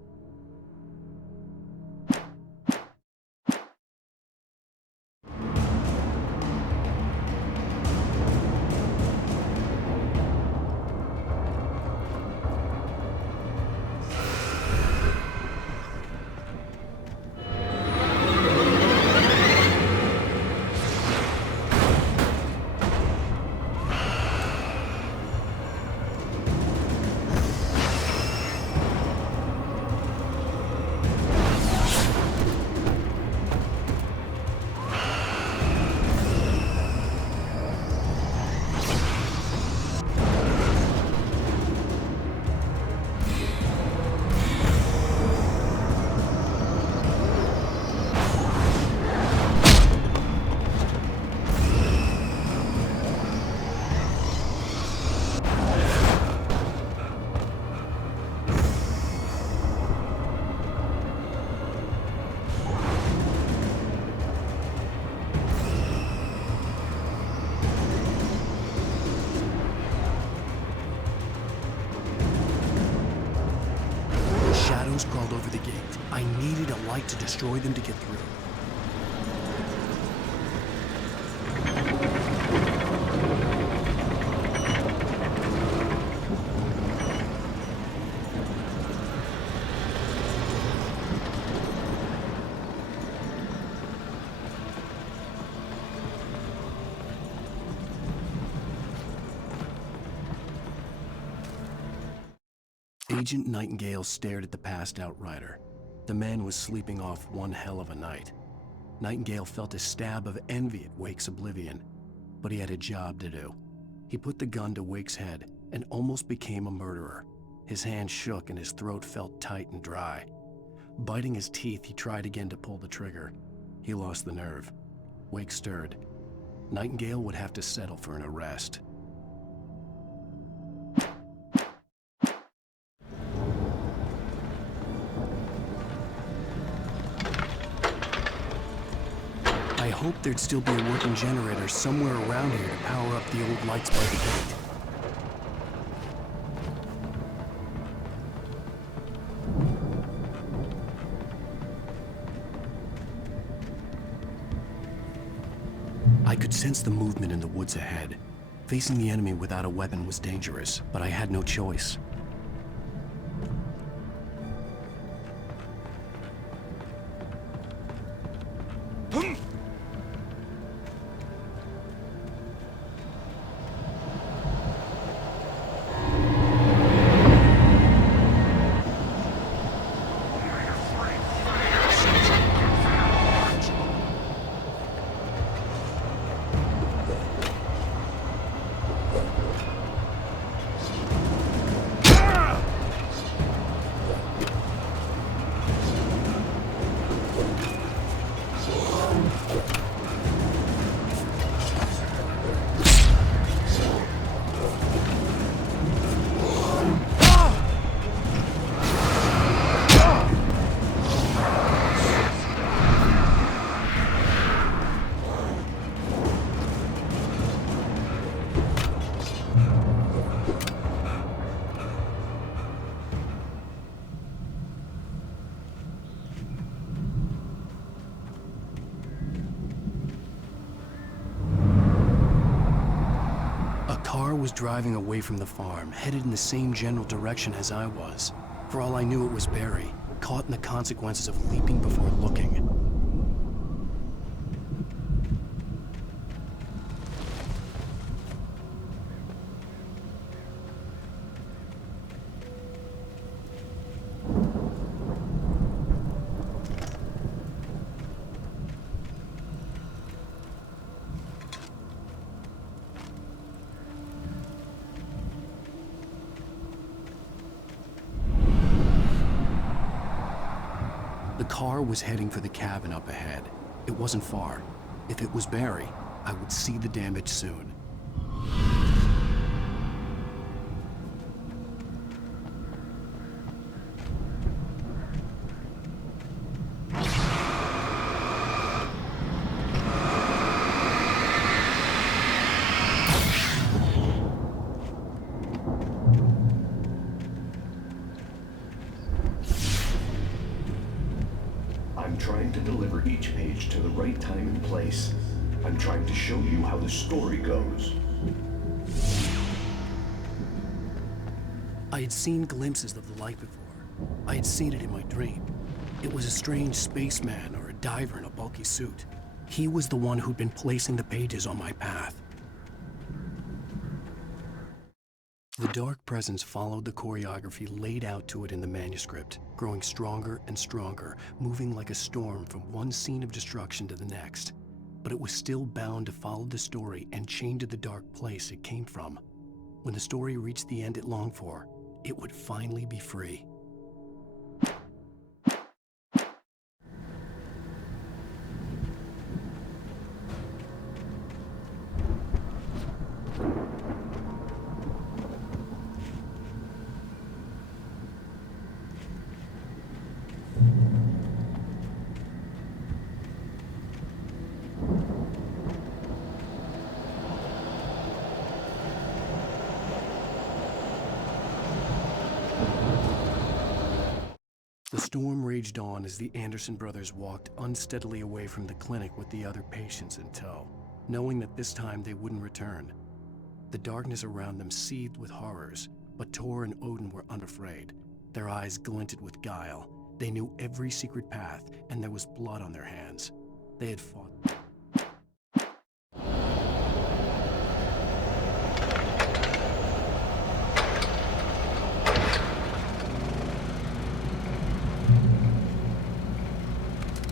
Crawled over the gate. I needed a light to destroy them to get through. Agent Nightingale stared at the passed-out rider. The man was sleeping off one hell of a night. Nightingale felt a stab of envy at Wake's oblivion, but he had a job to do. He put the gun to Wake's head and almost became a murderer. His hand shook and his throat felt tight and dry. Biting his teeth, he tried again to pull the trigger. He lost the nerve. Wake stirred. Nightingale would have to settle for an arrest. I hoped there'd still be a working generator somewhere around here to power up the old lights by the gate. I could sense the movement in the woods ahead. Facing the enemy without a weapon was dangerous, but I had no choice. car was driving away from the farm, headed in the same general direction as I was. For all I knew, it was Barry, caught in the consequences of leaping before looking. The car was heading for the cabin up ahead. It wasn't far. If it was Barry, I would see the damage soon. I'm trying to deliver each page to the right time and place. I'm trying to show you how the story goes. I had seen glimpses of the light before. I had seen it in my dream. It was a strange spaceman or a diver in a bulky suit. He was the one who'd been placing the pages on my path. The dark presence followed the choreography laid out to it in the manuscript, growing stronger and stronger, moving like a storm from one scene of destruction to the next. But it was still bound to follow the story and chained to the dark place it came from. When the story reached the end it longed for, it would finally be free. The storm raged on as the Anderson brothers walked unsteadily away from the clinic with the other patients in tow, knowing that this time they wouldn't return. The darkness around them seethed with horrors, but Tor and Odin were unafraid. Their eyes glinted with guile. They knew every secret path, and there was blood on their hands. They had fought.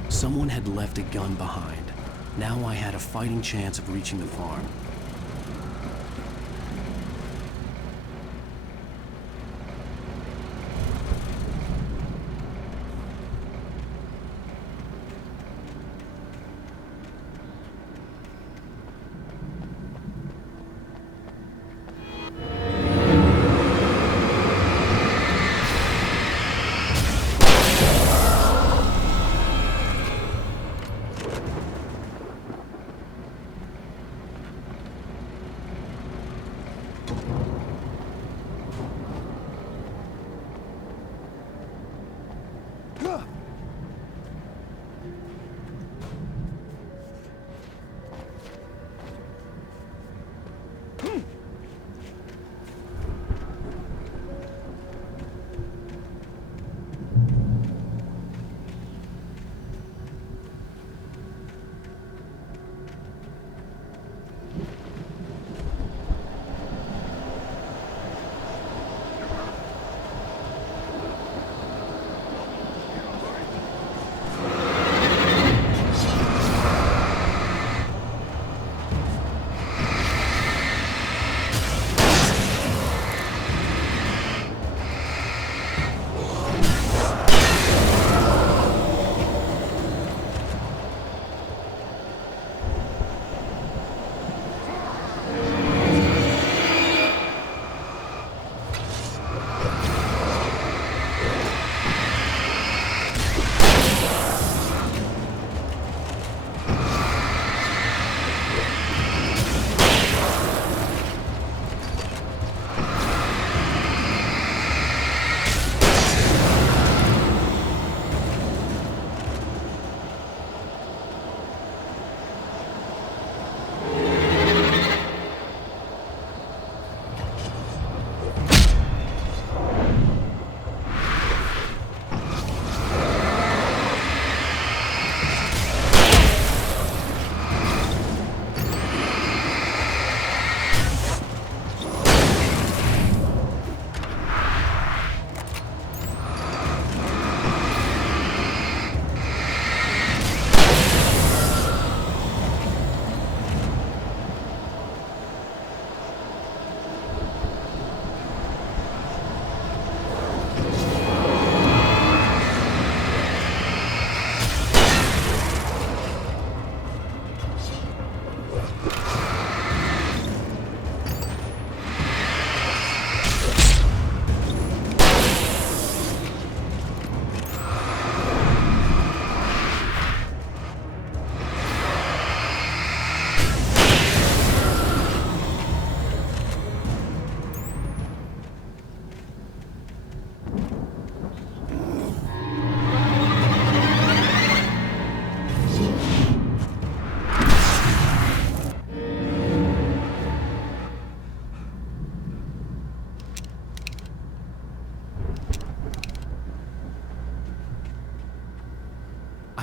Someone had left a gun behind. Now I had a fighting chance of reaching the farm.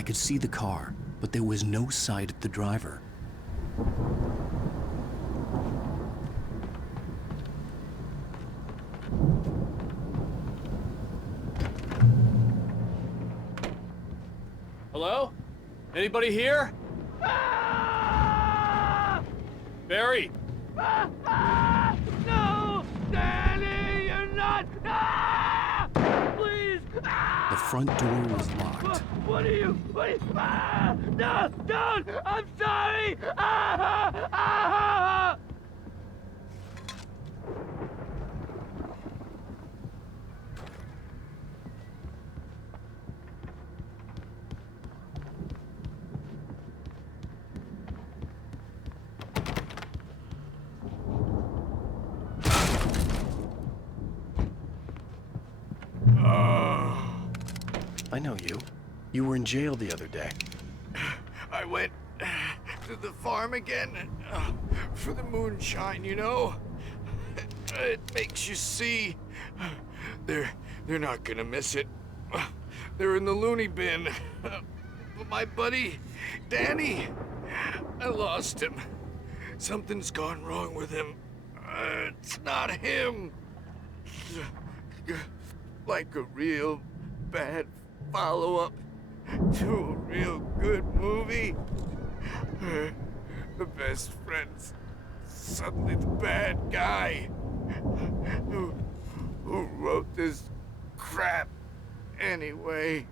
could see the car, but there was no sight of the driver. Hello? Anybody here? Barry! No! Danny, you're not! Please! The front door was locked. What are you? No! Don't! I'm sorry! I know you. You were in jail the other day. I went to the farm again for the moonshine, you know? It makes you see. They're not gonna miss it. They're in the loony bin. But my buddy, Danny, I lost him. Something's gone wrong with him. It's not him. Like a real bad follow-up to a real good movie. The best friend's suddenly the bad guy. Who wrote this crap anyway?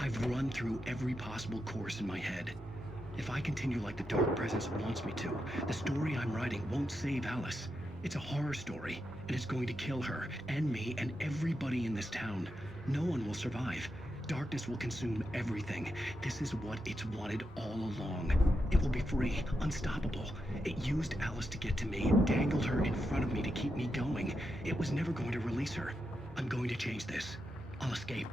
I've run through every possible course in my head. If I continue like the Dark Presence wants me to, the story I'm writing won't save Alice. It's a horror story, and it's going to kill her, and me, and everybody in this town. No one will survive. Darkness will consume everything. This is what it's wanted all along. It will be free, unstoppable. It used Alice to get to me, dangled her in front of me to keep me going. It was never going to release her. I'm going to change this. I'll escape.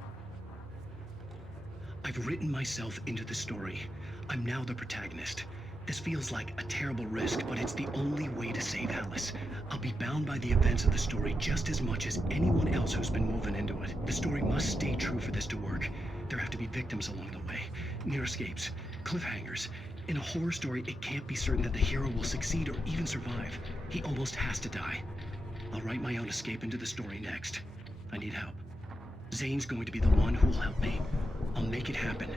I've written myself into the story. I'm now the protagonist. This feels like a terrible risk, but it's the only way to save Alice. I'll be bound by the events of the story just as much as anyone else who's been woven into it. The story must stay true for this to work. There have to be victims along the way, near escapes, cliffhangers. In a horror story, it can't be certain that the hero will succeed or even survive. He almost has to die. I'll write my own escape into the story next. I need help. Zane's going to be the one who will help me. I'll make it happen.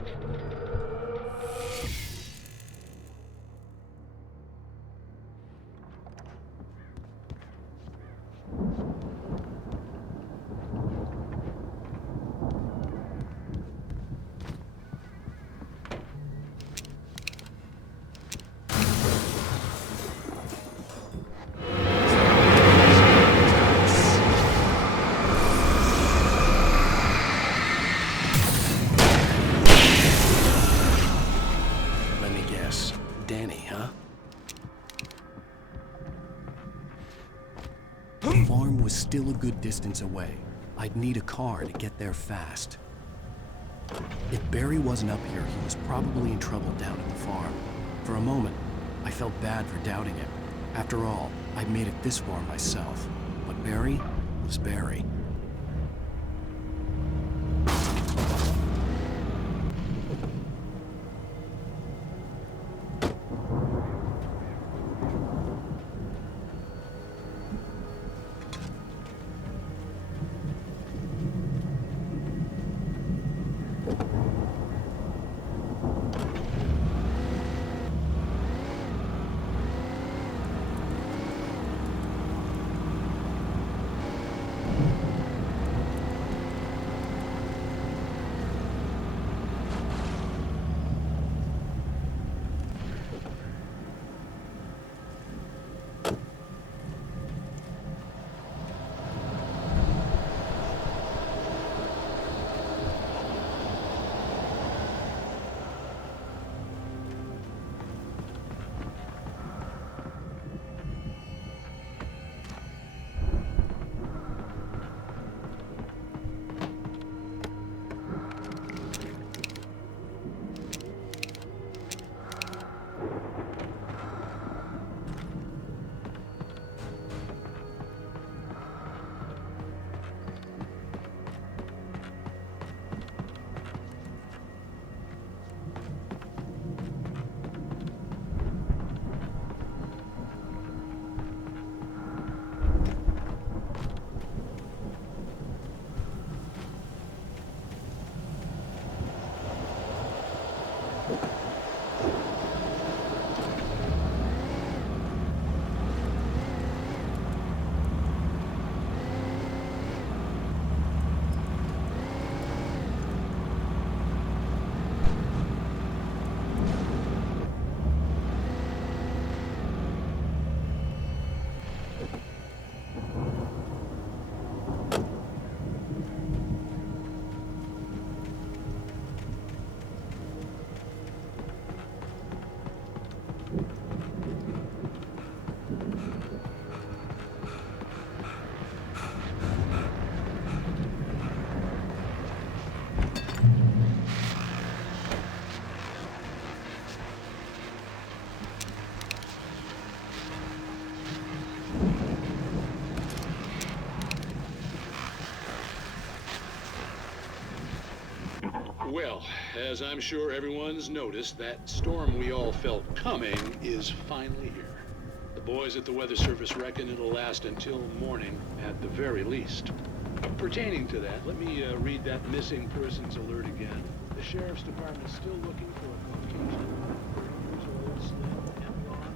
Still a good distance away. I'd need a car to get there fast. If Barry wasn't up here, he was probably in trouble down at the farm. For a moment, I felt bad for doubting him. After all, I'd made it this far myself. But Barry was Barry. Well, as I'm sure everyone's noticed, that storm we all felt coming is finally here. The boys at the Weather Service reckon it'll last until morning at the very least. Pertaining to that, let me read that missing persons alert again. The Sheriff's Department's still looking for a Caucasian, 30 years old, slim, and blonde.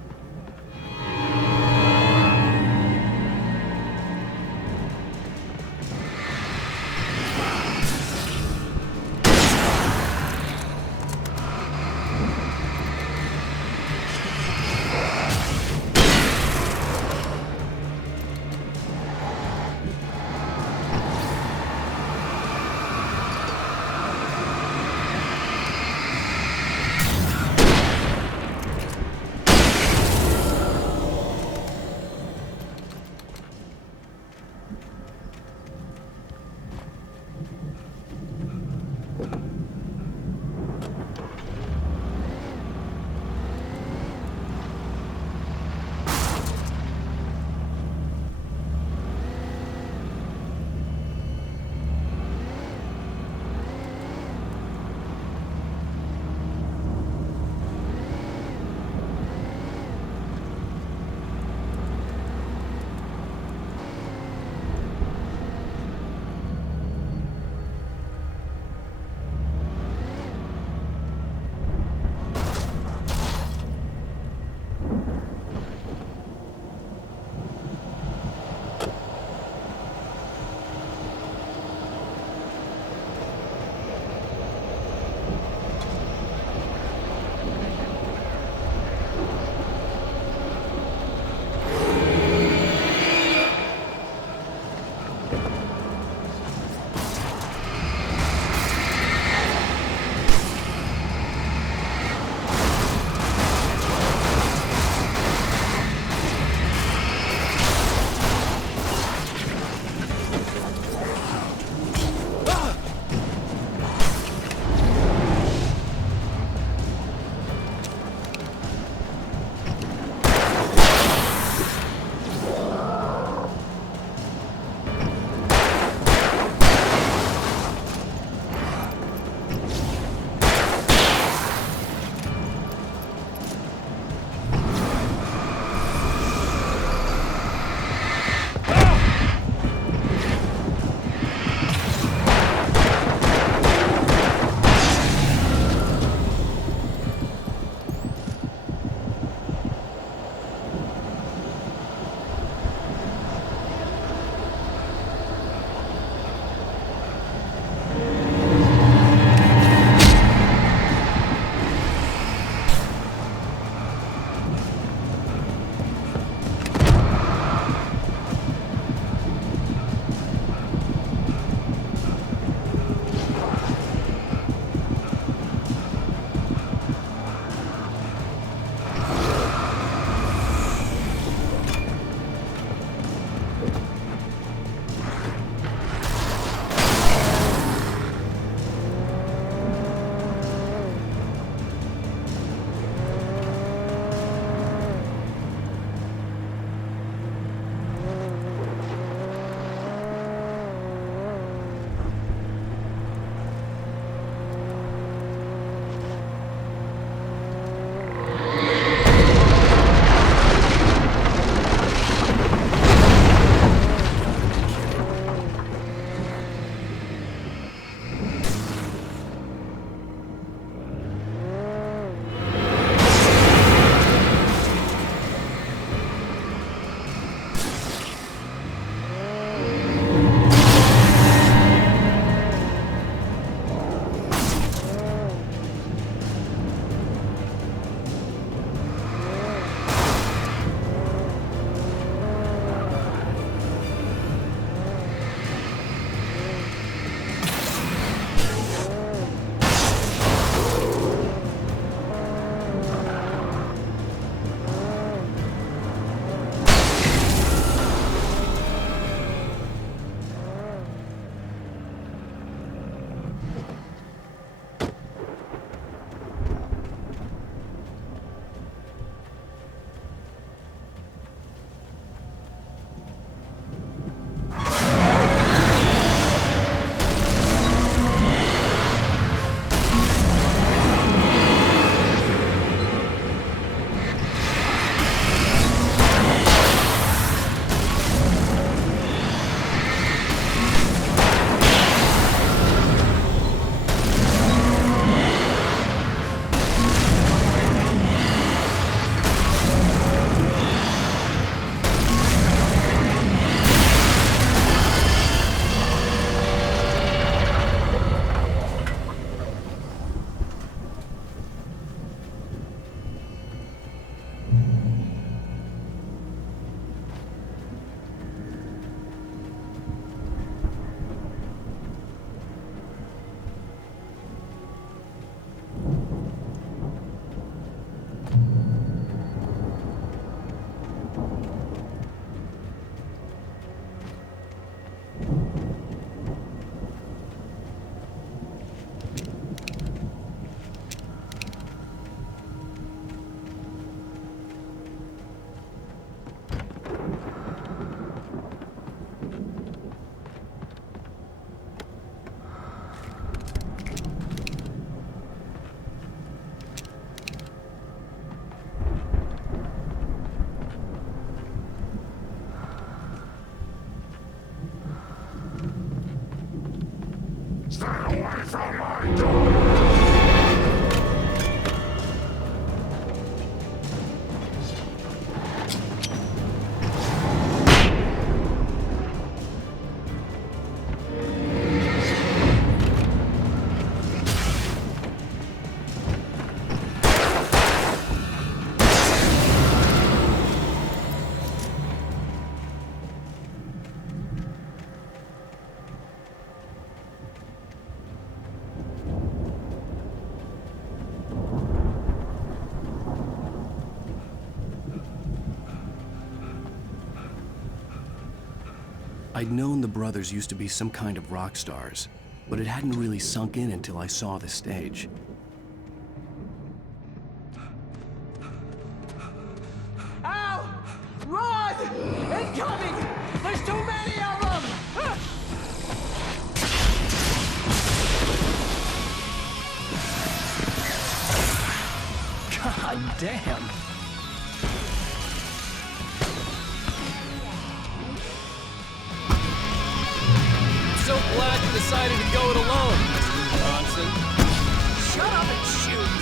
Stay away from my door! I'd known the brothers used to be some kind of rock stars, but it hadn't really sunk in until I saw the stage. Ow! Run! Incoming! There's too many of them! God damn! So glad you decided to go it alone, Mr. Johnson. Shut up and shoot!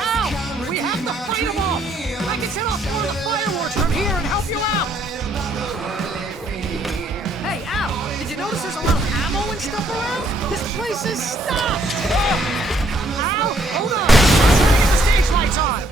Ow! We have to fight them off! I can set off more of the fireworks from here and help you out! Hey, Al! Did you notice there's a lot of ammo and stuff around? This place is stopped! Al! Hold on! I'm trying to get the stage lights on!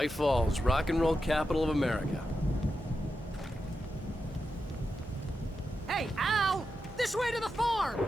Bright Falls, rock and roll capital of America. Hey, Al! This way to the farm!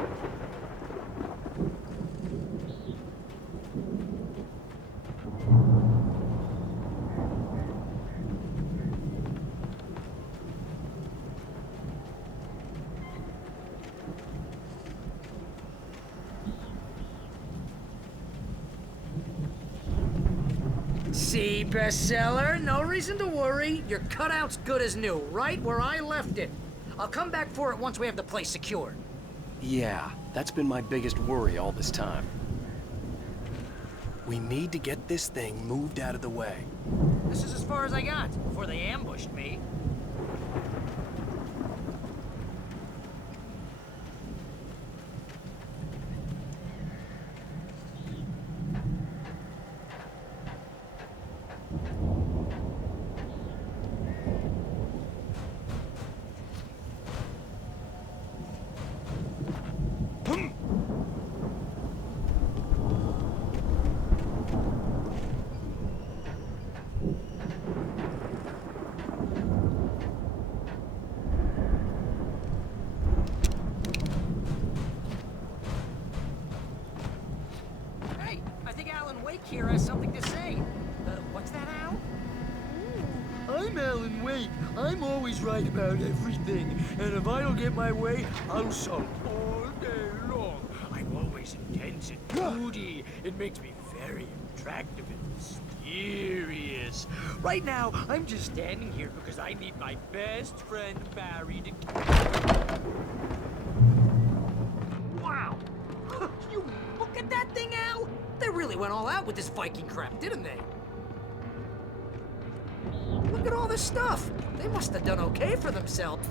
See, bestseller? No reason to worry. Your cutout's good as new, right where I left it. I'll come back for it once we have the place secured. Yeah, that's been my biggest worry all this time. We need to get this thing moved out of the way. This is as far as I got before they ambushed me. Here has something to say. What's that, Al? I'm Ellyn I'm always right about everything, and if I don't get my way, I'll sulk all day long. I'm always intense and moody. It makes me very attractive and mysterious. Right now, I'm just standing here because I need my best friend Barry to... Wow! You look at that thing, Al! They really went all out with this Viking crap, didn't they? Look at all this stuff. They must have done okay for themselves.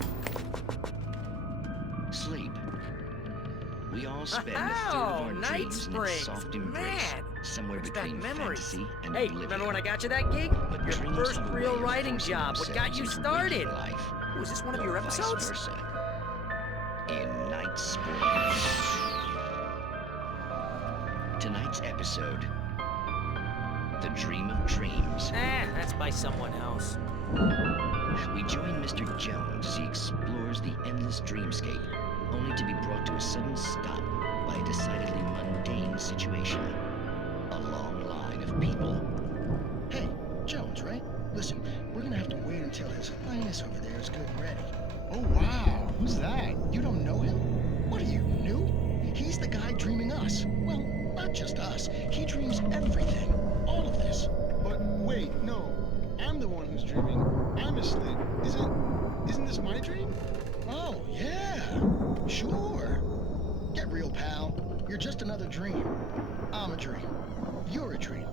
Sleep. We all spend a third of our Night dreams in its soft embrace, Man, somewhere it's between back memories. fantasy and Hey, oblivion. remember when I got you that gig? But Your dreams first have a real way of writing forcing job. What got you themselves into started? waking life, Was this one of your or vice episodes? versa. In Night Sport. Tonight's episode, The Dream of Dreams. That's by someone else. We join Mr. Jones as he explores the endless dreamscape, only to be brought to a sudden stop by a decidedly mundane situation. A long line of people. Hey, Jones, right? Listen, we're gonna have to wait until His Highness over there is good and ready. Oh, wow. Who's that? You don't know him? What are you, new? He's the guy dreaming us. Well, not just us. He dreams everything. All of this. But wait, no. I'm the one who's dreaming. I'm asleep. Isn't this my dream? Oh, yeah. Sure. Get real, pal. You're just another dream. I'm a dream. You're a dream.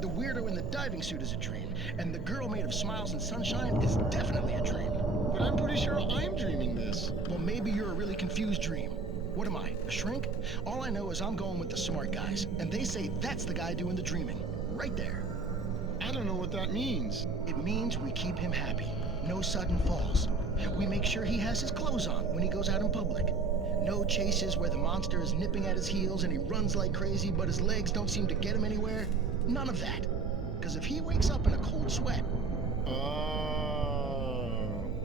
The weirdo in the diving suit is a dream. And the girl made of smiles and sunshine is definitely a dream. But I'm pretty sure I'm dreaming this. Well, maybe you're a really confused dream. What am I, a shrink? All I know is I'm going with the smart guys. And they say that's the guy doing the dreaming. Right there. I don't know what that means. It means we keep him happy. No sudden falls. We make sure he has his clothes on when he goes out in public. No chases where the monster is nipping at his heels and he runs like crazy, but his legs don't seem to get him anywhere. None of that. Because if he wakes up in a cold sweat... Oh.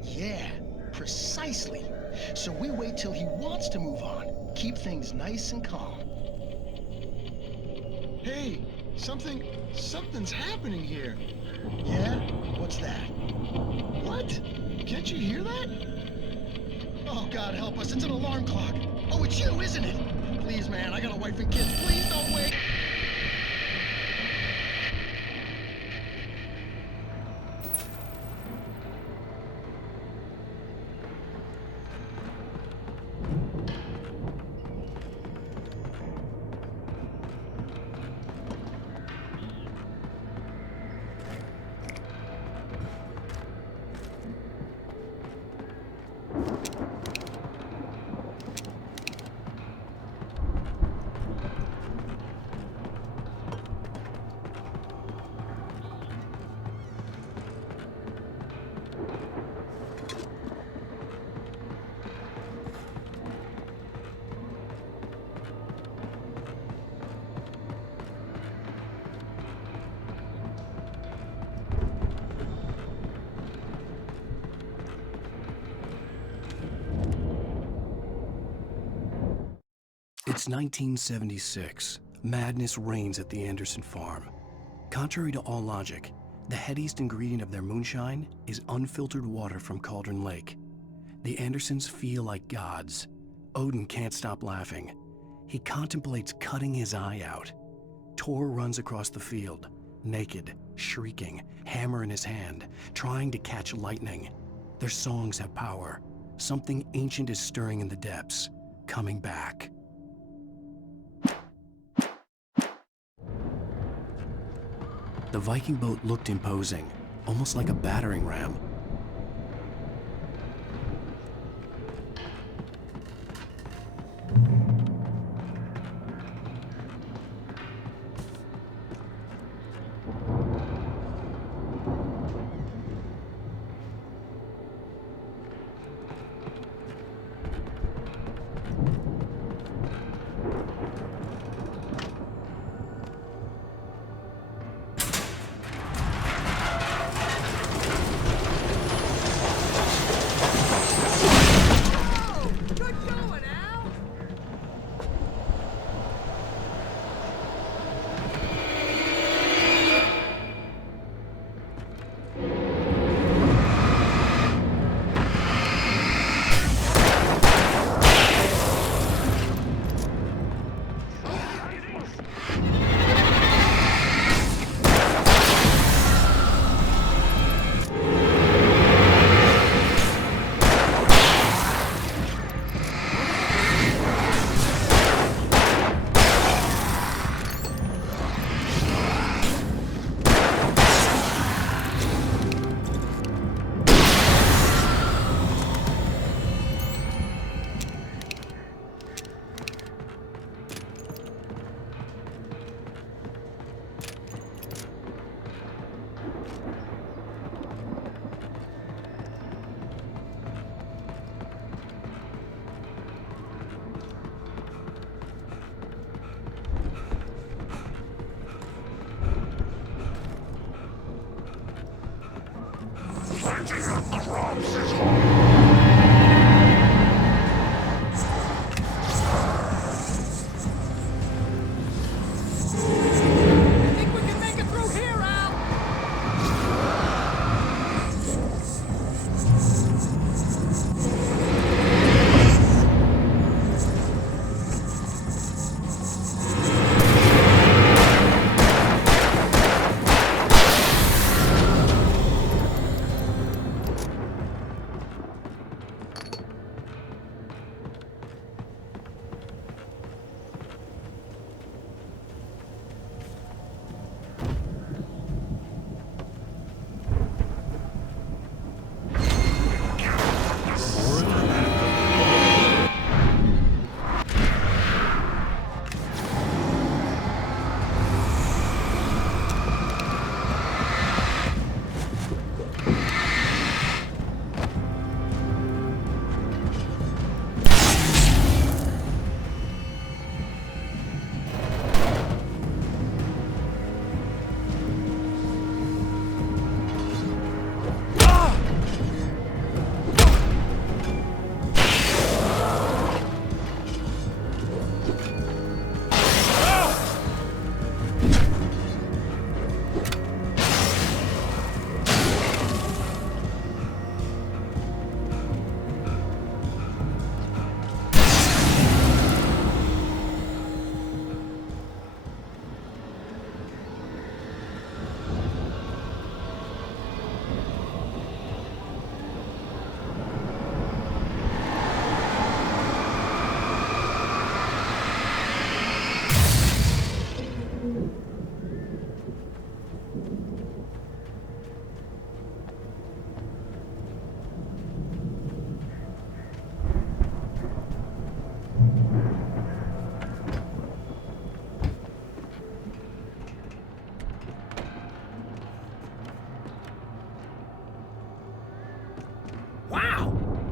Yeah, precisely. So we wait till he wants to move on. Keep things nice and calm. Hey, something's happening here. Yeah? What's that? What? Can't you hear that? Oh, God help us, it's an alarm clock. Oh, it's you, isn't it? Please, man, I got a wife and kids. Please don't wait. It's 1976. Madness reigns at the Anderson farm. Contrary to all logic, the headiest ingredient of their moonshine is unfiltered water from Cauldron Lake. The Andersons feel like gods. Odin can't stop laughing. He contemplates cutting his eye out. Tor runs across the field, naked, shrieking, hammer in his hand, trying to catch lightning. Their songs have power. Something ancient is stirring in the depths, coming back. The Viking boat looked imposing, almost like a battering ram.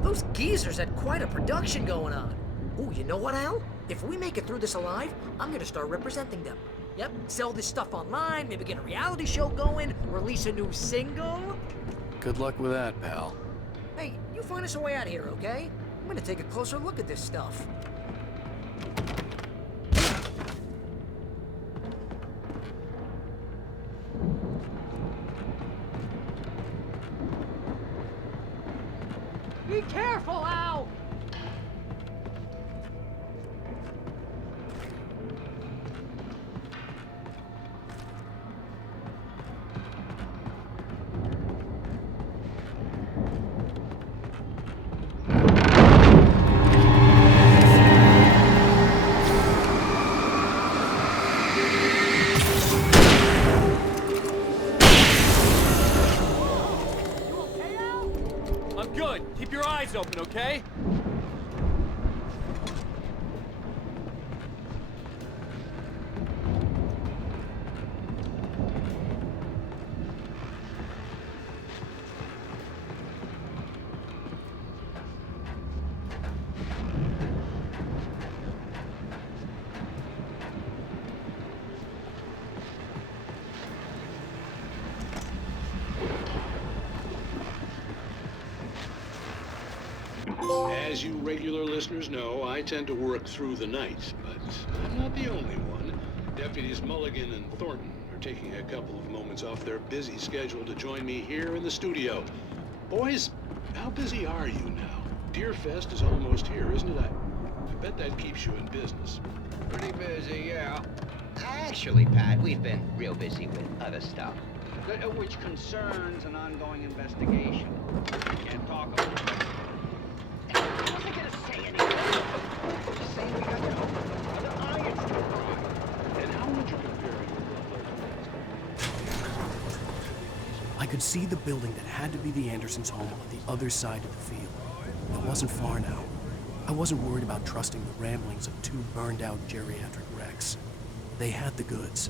Those geezers had quite a production going on. Oh, you know what, Al? If we make it through this alive, I'm gonna start representing them. Yep, sell this stuff online, maybe get a reality show going, release a new single. Good luck with that, pal. Hey, you find us a way out of here, okay? I'm gonna take a closer look at this stuff. Be careful, Al! I'm good. Keep your eyes open, okay? As you regular listeners know, I tend to work through the night, but I'm not the only one. Deputies Mulligan and Thornton are taking a couple of moments off their busy schedule to join me here in the studio. Boys, how busy are you now? Deerfest is almost here, isn't it? I bet that keeps you in business. Pretty busy, yeah. Actually, Pat, we've been real busy with other stuff, which concerns an ongoing investigation. Can't talk about it. I wasn't gonna say anything. Just saying we got other irons to fry. And how would you compare your I could see the building that had to be the Andersons' home on the other side of the field. It wasn't far now. I wasn't worried about trusting the ramblings of two burned-out geriatric wrecks. They had the goods.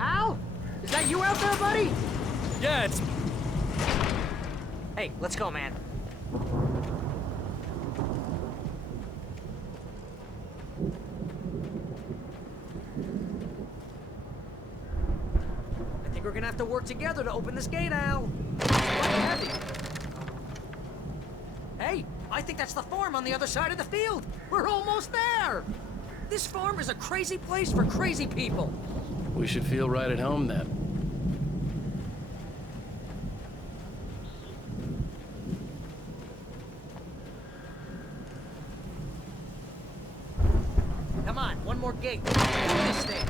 Al? Is that you out there, buddy? Yeah, it's... Hey, let's go, man. I think we're gonna have to work together to open this gate, Al. Hey, I think that's the farm on the other side of the field. We're almost there. This farm is a crazy place for crazy people. We should feel right at home then. Come on, one more gate. Do this thing.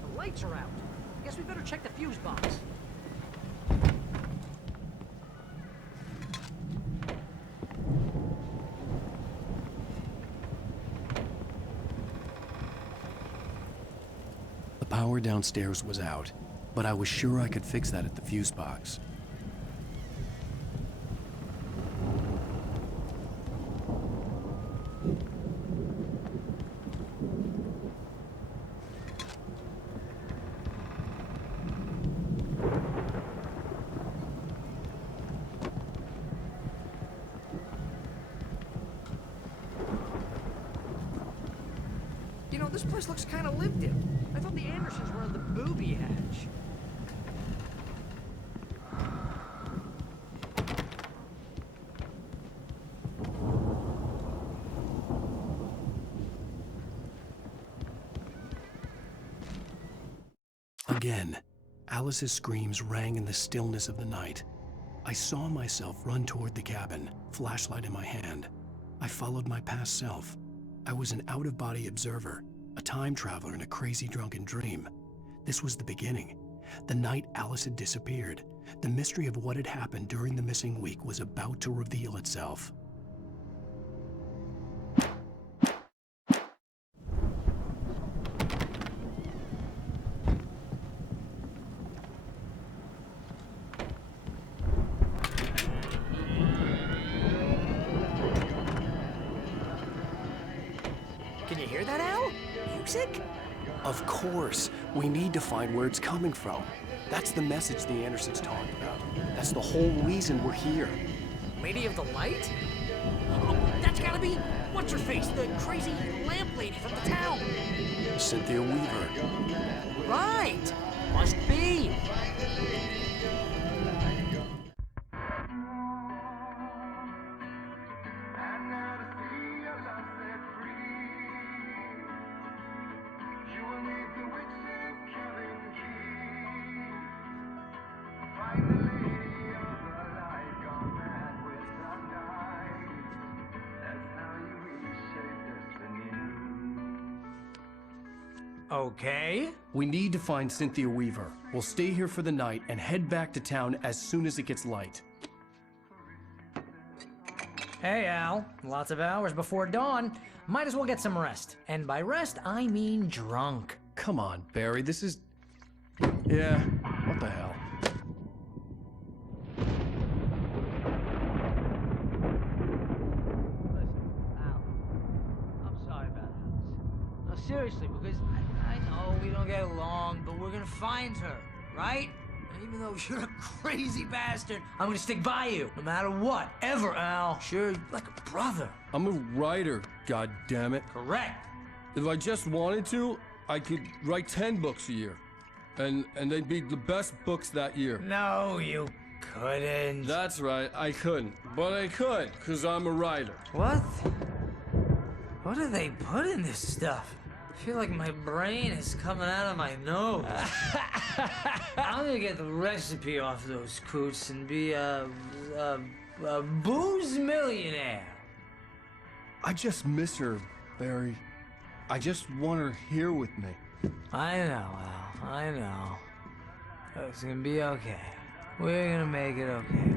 The lights are out. Guess we better check the fuse box. The power downstairs was out, but I was sure I could fix that at the fuse box. You know, this place looks kind of lived in. I thought the Andersons were in the booby hatch. Again, Alice's screams rang in the stillness of the night. I saw myself run toward the cabin, flashlight in my hand. I followed my past self. I was an out-of-body observer, a time traveler in a crazy drunken dream. This was the beginning. The night Alice had disappeared. The mystery of what had happened during the missing week was about to reveal itself. Can you hear that, Al? Music? Of course. We need to find where it's coming from. That's the message the Andersons talked about. That's the whole reason we're here. Lady of the Light? Oh, that's gotta be... What's-her-face? The crazy lamp lady from the town. Cynthia Weaver. Right! Must be. Okay. We need to find Cynthia Weaver. We'll stay here for the night and head back to town as soon as it gets light. Hey, Al. Lots of hours before dawn. Might as well get some rest. And by rest, I mean drunk. Come on, Barry, this is... Yeah, what the hell? Seriously, because I know we don't get along, but we're gonna find her, right? And even though you're a crazy bastard, I'm gonna stick by you, no matter what, ever, Al. Sure, like a brother. I'm a writer, goddammit. Correct. If I just wanted to, I could write 10 books a year. And they'd be the best books that year. No, you couldn't. That's right, I couldn't. But I could, because I'm a writer. What? What do they put in this stuff? I feel like my brain is coming out of my nose. I'm gonna get the recipe off those coots and be a booze millionaire. I just miss her, Barry. I just want her here with me. I know, Al. I know. It's gonna be okay. We're gonna make it okay.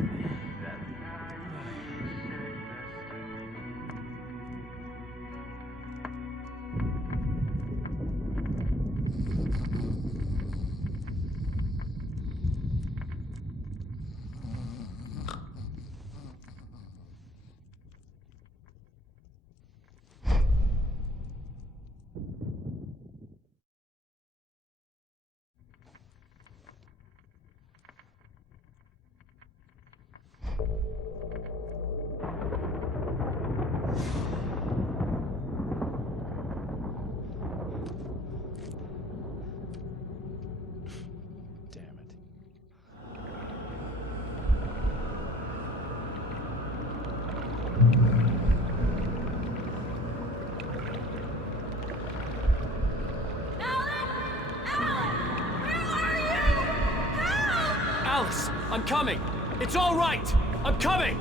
I'm coming! It's all right! I'm coming!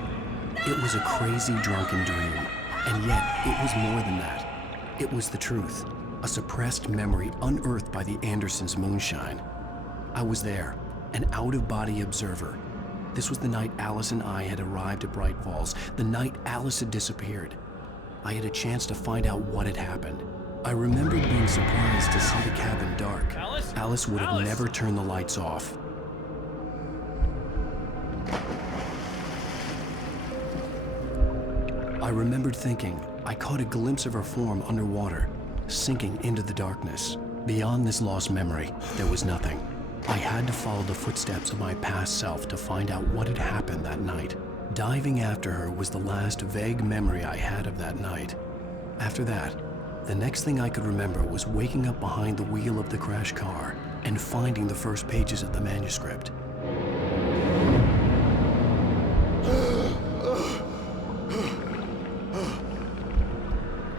It was a crazy, drunken dream. And yet, it was more than that. It was the truth. A suppressed memory unearthed by the Andersons' moonshine. I was there, an out-of-body observer. This was the night Alice and I had arrived at Bright Falls, the night Alice had disappeared. I had a chance to find out what had happened. I remembered being surprised to see the cabin dark. Alice would have never turned the lights off. I remembered thinking I caught a glimpse of her form underwater, sinking into the darkness. Beyond this lost memory, there was nothing. I had to follow the footsteps of my past self to find out what had happened that night. Diving after her was the last vague memory I had of that night. After that, the next thing I could remember was waking up behind the wheel of the crashed car and finding the first pages of the manuscript.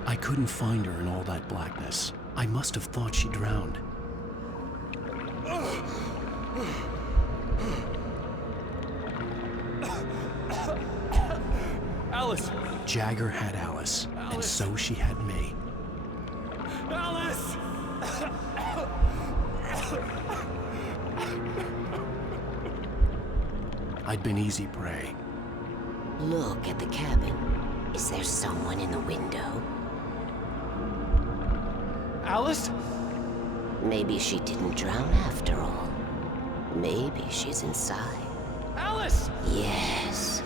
I couldn't find her in all that blackness. I must have thought she drowned. Alice! Jagger had Alice, and so she had me. Alice! I'd been easy prey. Look at the cabin. Is there someone in the window? Alice? Maybe she didn't drown after all. Maybe she's inside. Alice! Yes.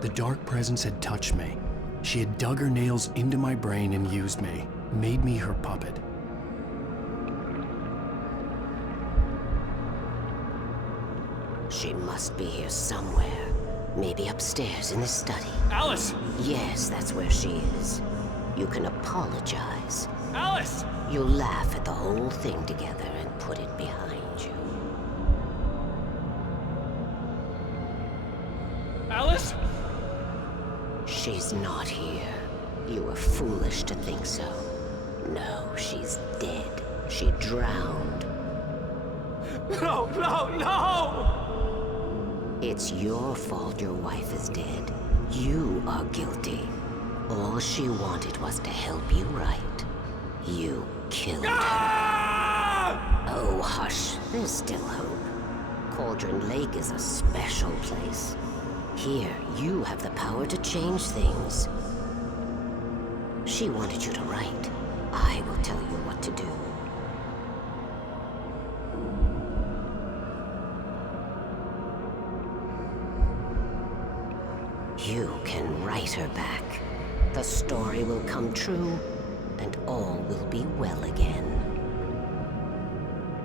The dark presence had touched me. She had dug her nails into my brain and used me, made me her puppet. She must be here somewhere. Maybe upstairs in the study. Alice! Yes, that's where she is. You can apologize. Alice! You'll laugh at the whole thing together and put it behind you. Alice? She's not here. You were foolish to think so. No, she's dead. She drowned. No, no, no! It's your fault your wife is dead. You are guilty. All she wanted was to help you right. You killed her. Oh, hush. There's still hope. Cauldron Lake is a special place. Here, you have the power to change things. She wanted you to write. I will tell you what to do. You can write her back. The story will come true, and all will be well again.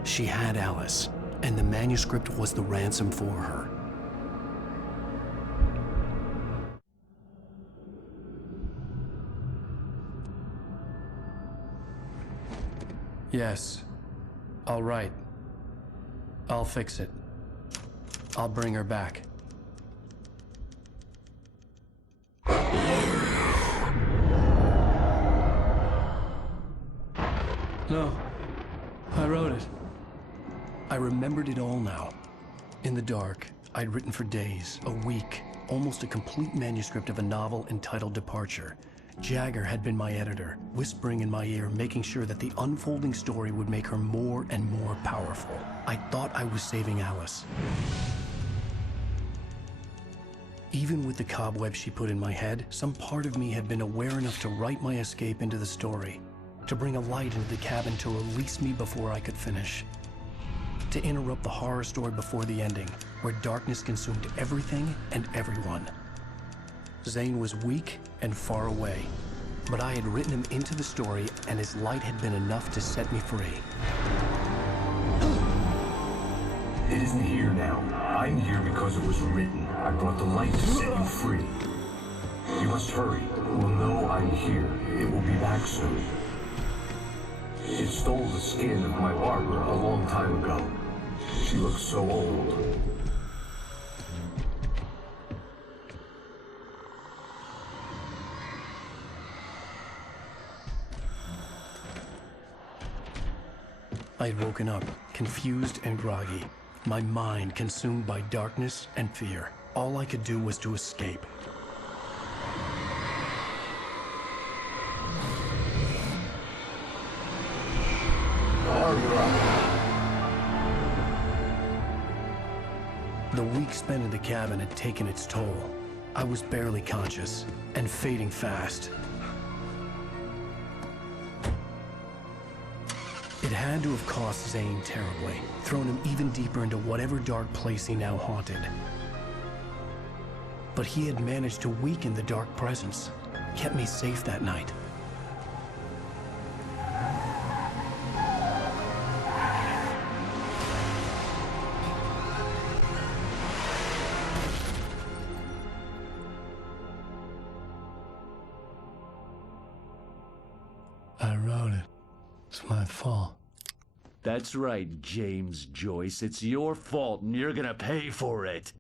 She had Alice, and the manuscript was the ransom for her. Yes. All right. I'll fix it. I'll bring her back. No. I wrote it. I remembered it all now. In the dark, I'd written for days, a week, almost a complete manuscript of a novel entitled Departure. Jagger had been my editor, whispering in my ear, making sure that the unfolding story would make her more and more powerful. I thought I was saving Alice. Even with the cobweb she put in my head, some part of me had been aware enough to write my escape into the story, to bring a light into the cabin to release me before I could finish, to interrupt the horror story before the ending, where darkness consumed everything and everyone. Zane was weak and far away, but I had written him into the story, and his light had been enough to set me free. It isn't here now. I'm here because it was written. I brought the light to set you free. You must hurry. It will know I'm here. It will be back soon. It stole the skin of my Barbara a long time ago. She looks so old. I had woken up, confused and groggy, my mind consumed by darkness and fear. All I could do was to escape. The week spent in the cabin had taken its toll. I was barely conscious, and fading fast. It had to have cost Zane terribly, thrown him even deeper into whatever dark place he now haunted. But he had managed to weaken the dark presence, kept me safe that night. I wrote it. It's my fault. That's right, James Joyce. It's your fault, and you're gonna pay for it.